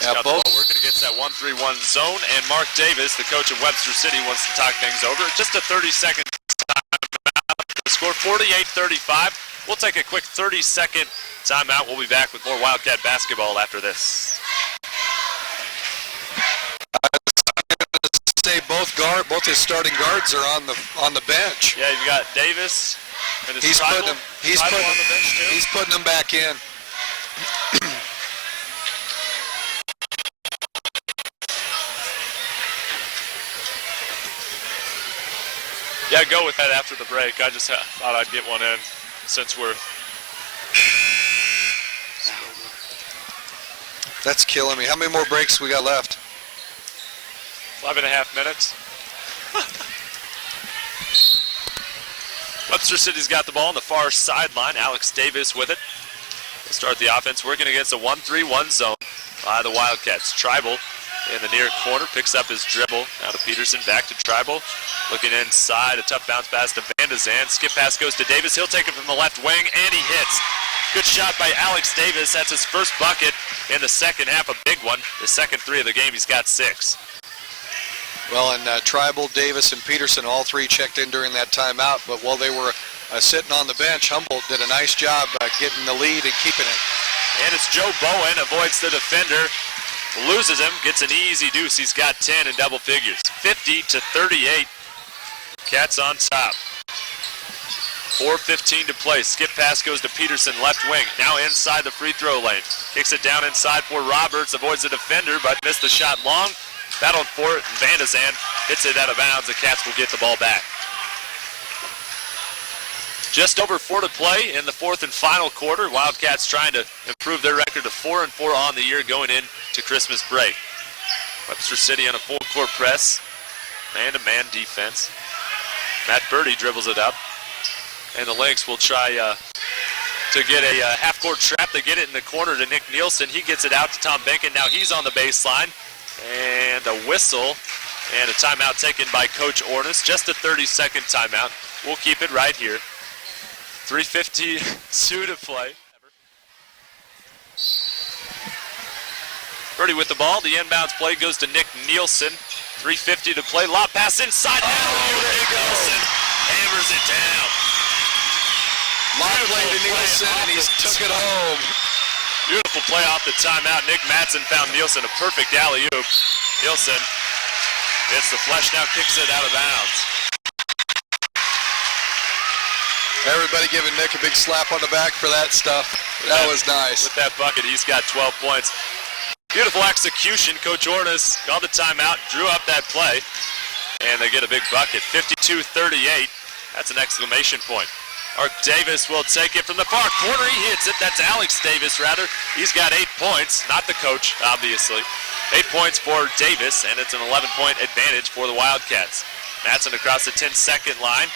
Yeah, both working against that 1-3-1 zone, and Mark Davis, the coach of Webster City, wants to talk things over. Just a 30-second timeout. The score 48-35. We'll take a quick 30-second timeout. We'll be back with more Wildcat basketball after this. I was going to say both his starting guards are on the bench. Yeah, you've got Davis and his Tribal on the bench too. He's putting them back in. Yeah, go with that after the break. I just thought I'd get one in since we're... That's killing me. How many more breaks we got left? 5.5 minutes. Webster City's got the ball on the far sideline. Alex Davis with it. They'll start the offense working against a 1-3-1 zone by the Wildcats. Tribal in the near corner picks up his dribble. Now to Peterson, back to Tribal. Looking inside, a tough bounce pass to Van de Zandt. Skip pass goes to Davis. He'll take it from the left wing, and he hits. Good shot by Alex Davis. That's his first bucket in the second half, a big one. The second 3 of the game, he's got 6. Well, and Tribal, Davis, and Peterson, all 3 checked in during that timeout, but while they were sitting on the bench, Humboldt did a nice job getting the lead and keeping it. And it's Joe Bowen, avoids the defender, loses him, gets an easy deuce. He's got 10 in double figures. 50-38. Cats on top. 4:15 to play. Skip pass goes to Peterson, left wing. Now inside the free throw lane. Kicks it down inside for Roberts. Avoids the defender, but missed the shot long. Battled for it, and Van de Zandt hits it out of bounds. The Cats will get the ball back. Just over 4 to play in the 4th and final quarter. Wildcats trying to improve their record to 4-4 on the year going into Christmas break. Webster City on a full court press. Man-to-man defense. Matt Birdie dribbles it up. And the Lynx will try to get a half-court trap. They get it in the corner to Nick Nielsen. He gets it out to Tom Binkin. Now he's on the baseline. And a whistle and a timeout taken by Coach Ornis. Just a 30-second timeout. We'll keep it right here. 3:52 to play. Birdie with the ball. The inbounds play goes to Nick Nielsen. 3:50 to play. Lob pass inside. There you go. Nielsen hammers it down. Lob play to Nielsen, and he's took it home. Beautiful play off the timeout. Nick Madsen found Nielsen a perfect alley-oop. Nielsen hits the flush, now kicks it out of bounds. Everybody giving Nick a big slap on the back for that stuff. That was nice. With that bucket, he's got 12 points. Beautiful execution. Coach Ornis called the timeout, drew up that play, and they get a big bucket. 52-38. That's an exclamation point. Ark Davis will take it from the far corner. He hits it. That's Alex Davis, rather. He's got 8 points. Not the coach, obviously. 8 points for Davis, and it's an 11-point advantage for the Wildcats. Madsen across the 10-second line.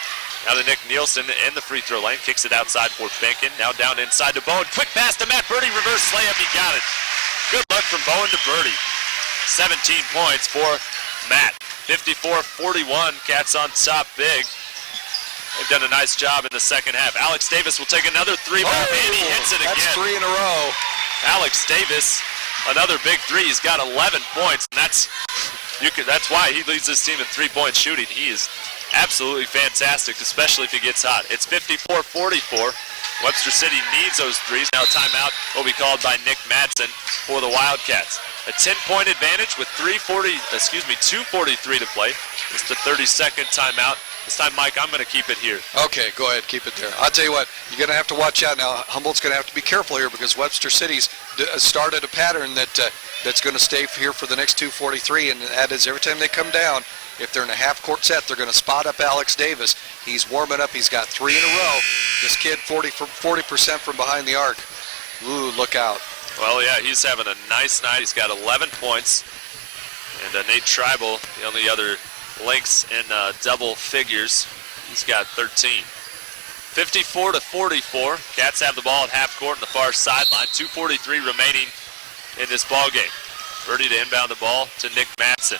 Now to Nick Nielsen in the free throw lane. Kicks it outside for Benkin. Now down inside to Bowen. Quick pass to Matt Birdie. Reverse layup. He got it. Good luck from Bowen to Birdie. 17 points for Matt. 54-41. Cats on top big. They've done a nice job in the second half. Alex Davis will take another three ball, and he hits it again. That's 3 in a row. Alex Davis, another big three. He's got 11 points, and that's why he leads this team in three-point shooting. He is absolutely fantastic, especially if he gets hot. It's 54-44. Webster City needs those threes. Now a timeout will be called by Nick Madsen for the Wildcats. A 10-point advantage with 2:43 to play. It's the 32nd timeout. This time, Mike, I'm going to keep it here. Okay, go ahead, keep it there. I'll tell you what, you're going to have to watch out now. Humboldt's going to have to be careful here because Webster City's started a pattern that's going to stay here for the next 2:43, and that is every time they come down, if they're in a half-court set, they're going to spot up Alex Davis. He's warming up. He's got 3 in a row. This kid, 40% from behind the arc. Ooh, look out. Well, yeah, he's having a nice night. He's got 11 points. And Nate Tribal, the only other Lynx in double figures, he's got 13. 54-44. Cats have the ball at half court on the far sideline. 2:43 remaining in this ball game. Birdie to inbound the ball to Nick Madsen.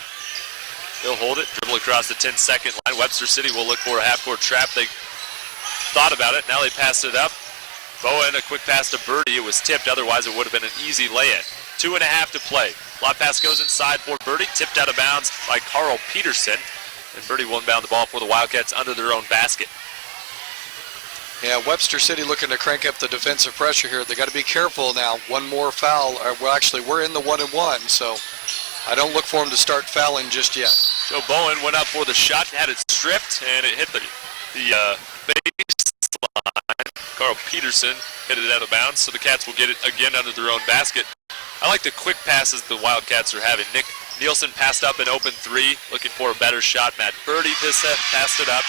He'll hold it, dribble across the 10-second line. Webster City will look for a half-court trap. They thought about it. Now they passed it up. Bowen, a quick pass to Birdie. It was tipped. Otherwise, it would have been an easy lay-in. 2.5 to play. Lob pass goes inside for Birdie. Tipped out of bounds by Carl Peterson. And Birdie will inbound the ball for the Wildcats under their own basket. Yeah, Webster City looking to crank up the defensive pressure here. They got to be careful now. One more foul. Well, actually, we're in the 1-and-1, so I don't look for him to start fouling just yet. Joe Bowen went up for the shot, had it stripped, and it hit the baseline. Carl Peterson hit it out of bounds, so the Cats will get it again under their own basket. I like the quick passes the Wildcats are having. Nick Nielsen passed up an open three, looking for a better shot. Matt Birdie passed it up.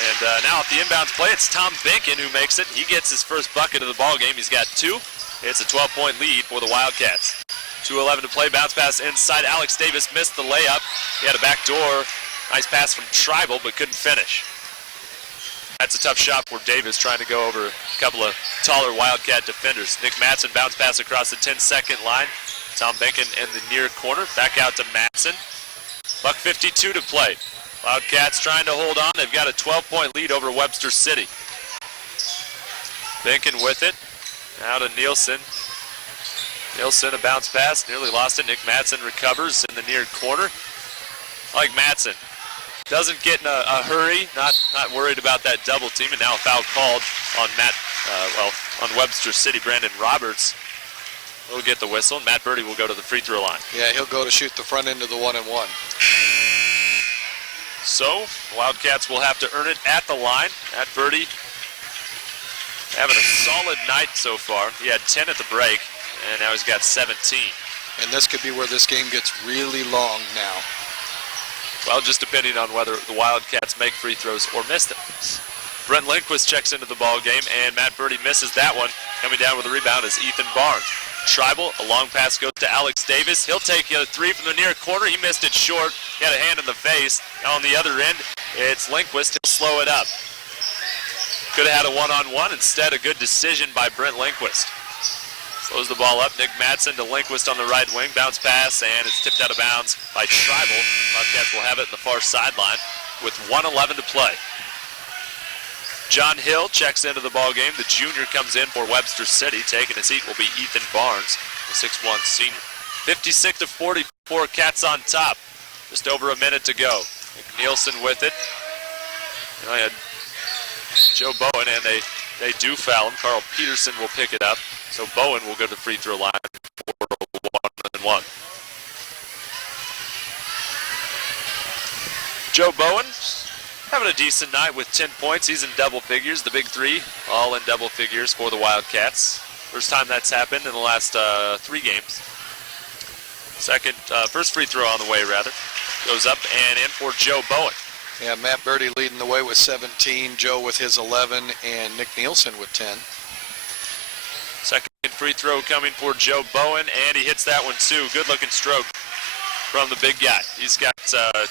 And now at the inbounds play, it's Tom Benkin who makes it. He gets his first bucket of the ball game. He's got 2. It's a 12-point lead for the Wildcats. 2:11 to play. Bounce pass inside. Alex Davis missed the layup. He had a back door. Nice pass from Tribal, but couldn't finish. That's a tough shot for Davis, trying to go over a couple of taller Wildcat defenders. Nick Madsen bounce pass across the 10-second line. Tom Benkin in the near corner. Back out to Madsen. $1:52 to play. Wildcats trying to hold on. They've got a 12-point lead over Webster City. Benkin with it. Now to Nielsen. Nielsen, a bounce pass, nearly lost it. Nick Madsen recovers in the near corner. I like Madsen. Doesn't get in a hurry, not worried about that double team, and now a foul called on on Webster City. Brandon Roberts will get the whistle, and Matt Birdie will go to the free throw line. Yeah, he'll go to shoot the front end of the 1-and-1. So, Wildcats will have to earn it at the line. Matt Birdie having a solid night so far. He had 10 at the break, and now he's got 17. And this could be where this game gets really long now. Well, just depending on whether the Wildcats make free throws or miss them. Brent Lindquist checks into the ball game, and Matt Birdie misses that one. Coming down with the rebound is Ethan Barnes. Tribal, a long pass goes to Alex Davis. He'll take the three from the near corner. He missed it short. He had a hand in the face. Now on the other end, it's Lindquist. He'll slow it up. Could have had a one-on-one. Instead, a good decision by Brent Lindquist. Slows the ball up. Nick Madsen to Lindquist on the right wing. Bounce pass, and it's tipped out of bounds by Tribal. Wildcats will have it in the far sideline with 1:11 to play. John Hill checks into the ball game. The junior comes in for Webster City. Taking a seat will be Ethan Barnes, the 6'1 senior. 56-44, Cats on top. Just over a minute to go. Nielsen with it. I had Joe Bowen, and they do foul him. Carl Peterson will pick it up. So Bowen will go to the free throw line for 1-1. Joe Bowen having a decent night with 10 points. He's in double figures. The big three all in double figures for the Wildcats. First time that's happened in the last 3 games. First free throw on the way, rather. Goes up and in for Joe Bowen. Yeah, Matt Birdie leading the way with 17, Joe with his 11, and Nick Nielsen with 10. Second free throw coming for Joe Bowen, and he hits that one too. Good-looking stroke from the big guy. He's got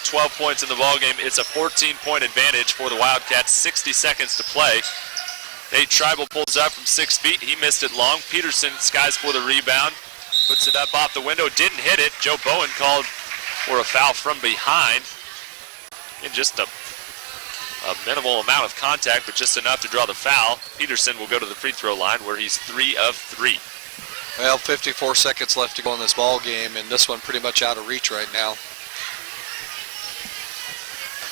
12 points in the ballgame. It's a 14-point advantage for the Wildcats. 60 seconds to play. Nate Tribal pulls up from 6 feet. He missed it long. Peterson skies for the rebound. Puts it up off the window. Didn't hit it. Joe Bowen called for a foul from behind. In just a minimal amount of contact, but just enough to draw the foul. Peterson will go to the free throw line where he's 3 of 3. Well, 54 seconds left to go in this ball game, and this one pretty much out of reach right now.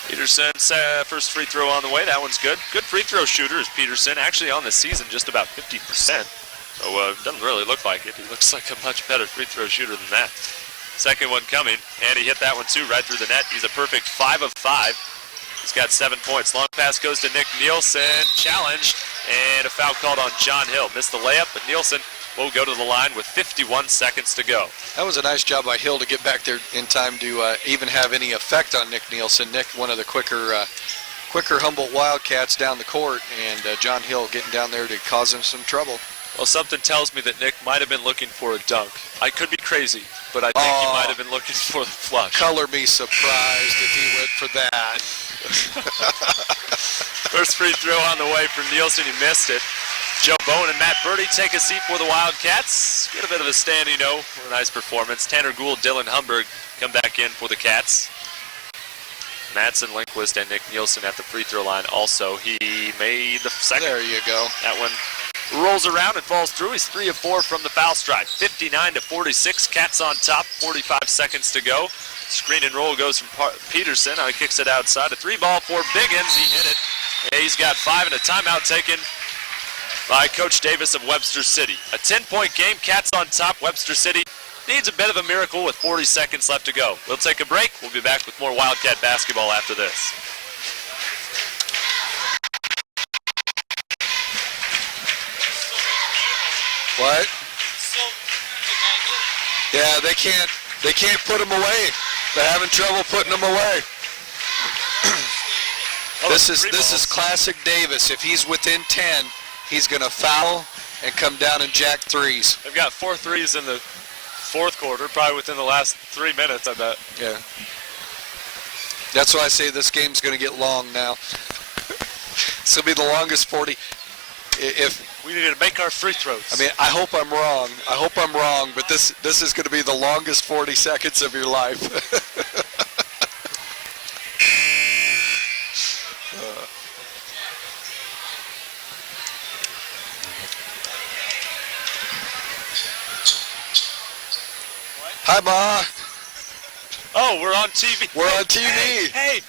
Peterson's first free throw on the way. That one's good. Good free throw shooter is Peterson. Actually on the season, just about 50%. So doesn't really look like it. He looks like a much better free throw shooter than that. Second one coming, and he hit that one too, right through the net. He's a perfect 5 of 5. He's got 7 points. Long pass goes to Nick Nielsen, challenged, and a foul called on John Hill. Missed the layup, but Nielsen will go to the line with 51 seconds to go. That was a nice job by Hill to get back there in time to even have any effect on Nick Nielsen. Nick, one of the quicker Humboldt Wildcats down the court, and John Hill getting down there to cause him some trouble. Well, something tells me that Nick might have been looking for a dunk. I could be crazy, but I think he might have been looking for the flush. Color me surprised if he went for that. First free throw on the way for Nielsen. He missed it. Joe Bowen and Matt Birdie take a seat for the Wildcats. Get a bit of a standing O for a nice performance. Tanner Gould, Dylan Humberg come back in for the Cats. Madsen, Lindquist, and Nick Nielsen at the free throw line also. He made the second. There you go. That one rolls around and falls through. He's 3 of 4 from the foul stripe. 59-46. Cats on top. 45 seconds to go. Screen and roll goes from Peterson. He kicks it outside. A 3-ball for Biggins. He hit it. Yeah, he's got 5 and a timeout taken by Coach Davis of Webster City. A 10-point game. Cats on top. Webster City needs a bit of a miracle with 40 seconds left to go. We'll take a break. We'll be back with more Wildcat basketball after this. What? Yeah, they can't put them away. They're having trouble putting them away. This is classic Davis. If he's within 10, he's going to foul and come down and jack threes. They've got 4 threes in the fourth quarter, probably within the last 3 minutes, I bet. Yeah. That's why I say this game's going to get long now. This will be the longest 40. If we need to make our free throws. I mean, I hope I'm wrong, but this is going to be the longest 40 seconds of your life. Hi, Ma. Oh, we're on TV. We're on TV. Hey.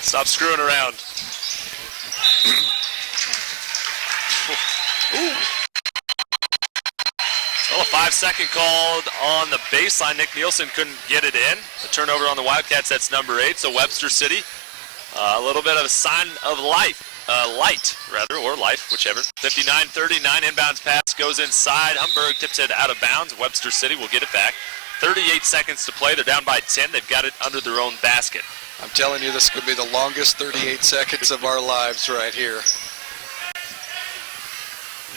Stop screwing around. Ooh. Well, a 5-second called on the baseline. Nick Nielsen couldn't get it in. The turnover on the Wildcats, that's number 8. So Webster City, a little bit of a sign of life. Light, or life, whichever. 59-39, inbounds pass goes inside. Humberg tips it out of bounds. Webster City will get it back. 38 seconds to play. They're down by 10. They've got it under their own basket. I'm telling you, this could be the longest 38 seconds of our lives right here.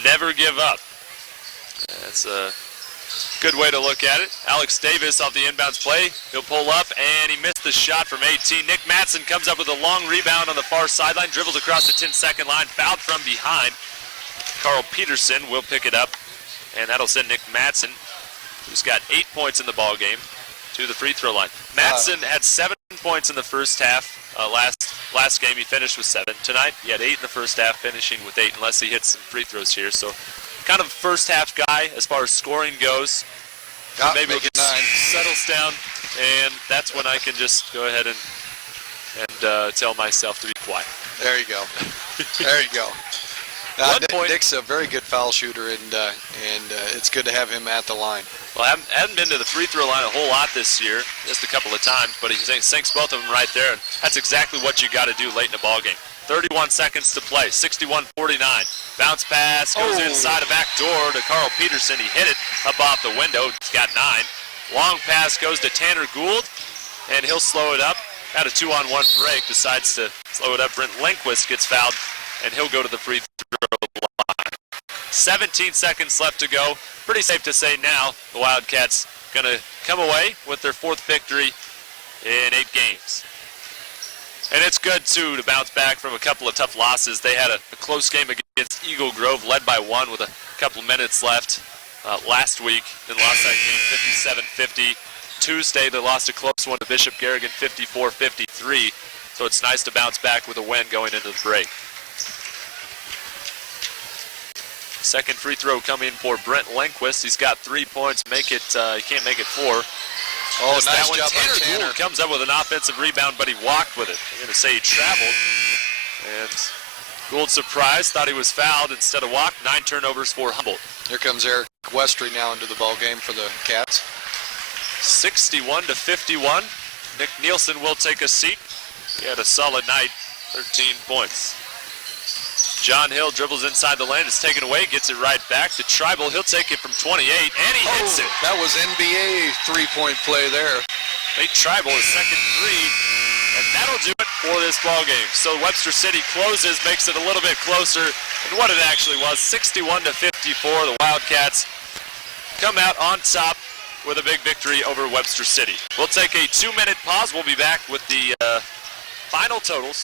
Never give up. That's a good way to look at it. Alex Davis off the inbounds play. He'll pull up, and he missed the shot from 18. Nick Madsen comes up with a long rebound on the far sideline, dribbles across the 10-second line, fouled from behind. Carl Peterson will pick it up, and that'll send Nick Madsen, who's got 8 points in the ball game, to the free throw line. Madsen had 7 points in the first half last Last game he finished with 7. Tonight he had 8 in the first half, finishing with 8 unless he hits some free throws here. So kind of first half guy as far as scoring goes. Maybe make it it 9. settles down, and that's when I can just go ahead and tell myself to be quiet. There you go. There you go. Nick's a very good foul shooter, and it's good to have him at the line. Well, I haven't been to the free throw line a whole lot this year, just a couple of times, but he sinks both of them right there, and that's exactly what you got to do late in a ball game. 31 seconds to play, 61-49. Bounce pass goes inside a back door to Carl Peterson. He hit it up off the window. He's got 9. Long pass goes to Tanner Gould, and he'll slow it up. Had a 2-on-1 break, decides to slow it up. Brent Lindquist gets fouled, and he'll go to the free throw line. 17 seconds left to go. Pretty safe to say now the Wildcats going to come away with their 4th victory in 8 games. And it's good, too, to bounce back from a couple of tough losses. They had a close game against Eagle Grove, led by 1 with a couple of minutes left last week. Then lost that game 57-50. Tuesday, they lost a close one to Bishop Garrigan, 54-53. So it's nice to bounce back with a win going into the break. Second free throw coming for Brent Lindquist. He's got 3 points. He can't make it 4. Oh, nice job by Tanner Tanner. Gould comes up with an offensive rebound, but he walked with it. I'm going to say he traveled. And Gould surprised, thought he was fouled instead of walked. 9 turnovers for Humboldt. Here comes Eric Webster now into the ball game for the Cats. 61-51. Nick Nielsen will take a seat. He had a solid night, 13 points. John Hill dribbles inside the lane, is taken away, gets it right back to Tribal. He'll take it from 28, and he hits it. That was NBA three-point play there. Nate Tribal, his second 3, and that'll do it for this ball game. So Webster City closes, makes it a little bit closer than what it actually was. 61-54, the Wildcats come out on top with a big victory over Webster City. We'll take a 2-minute pause. We'll be back with the final totals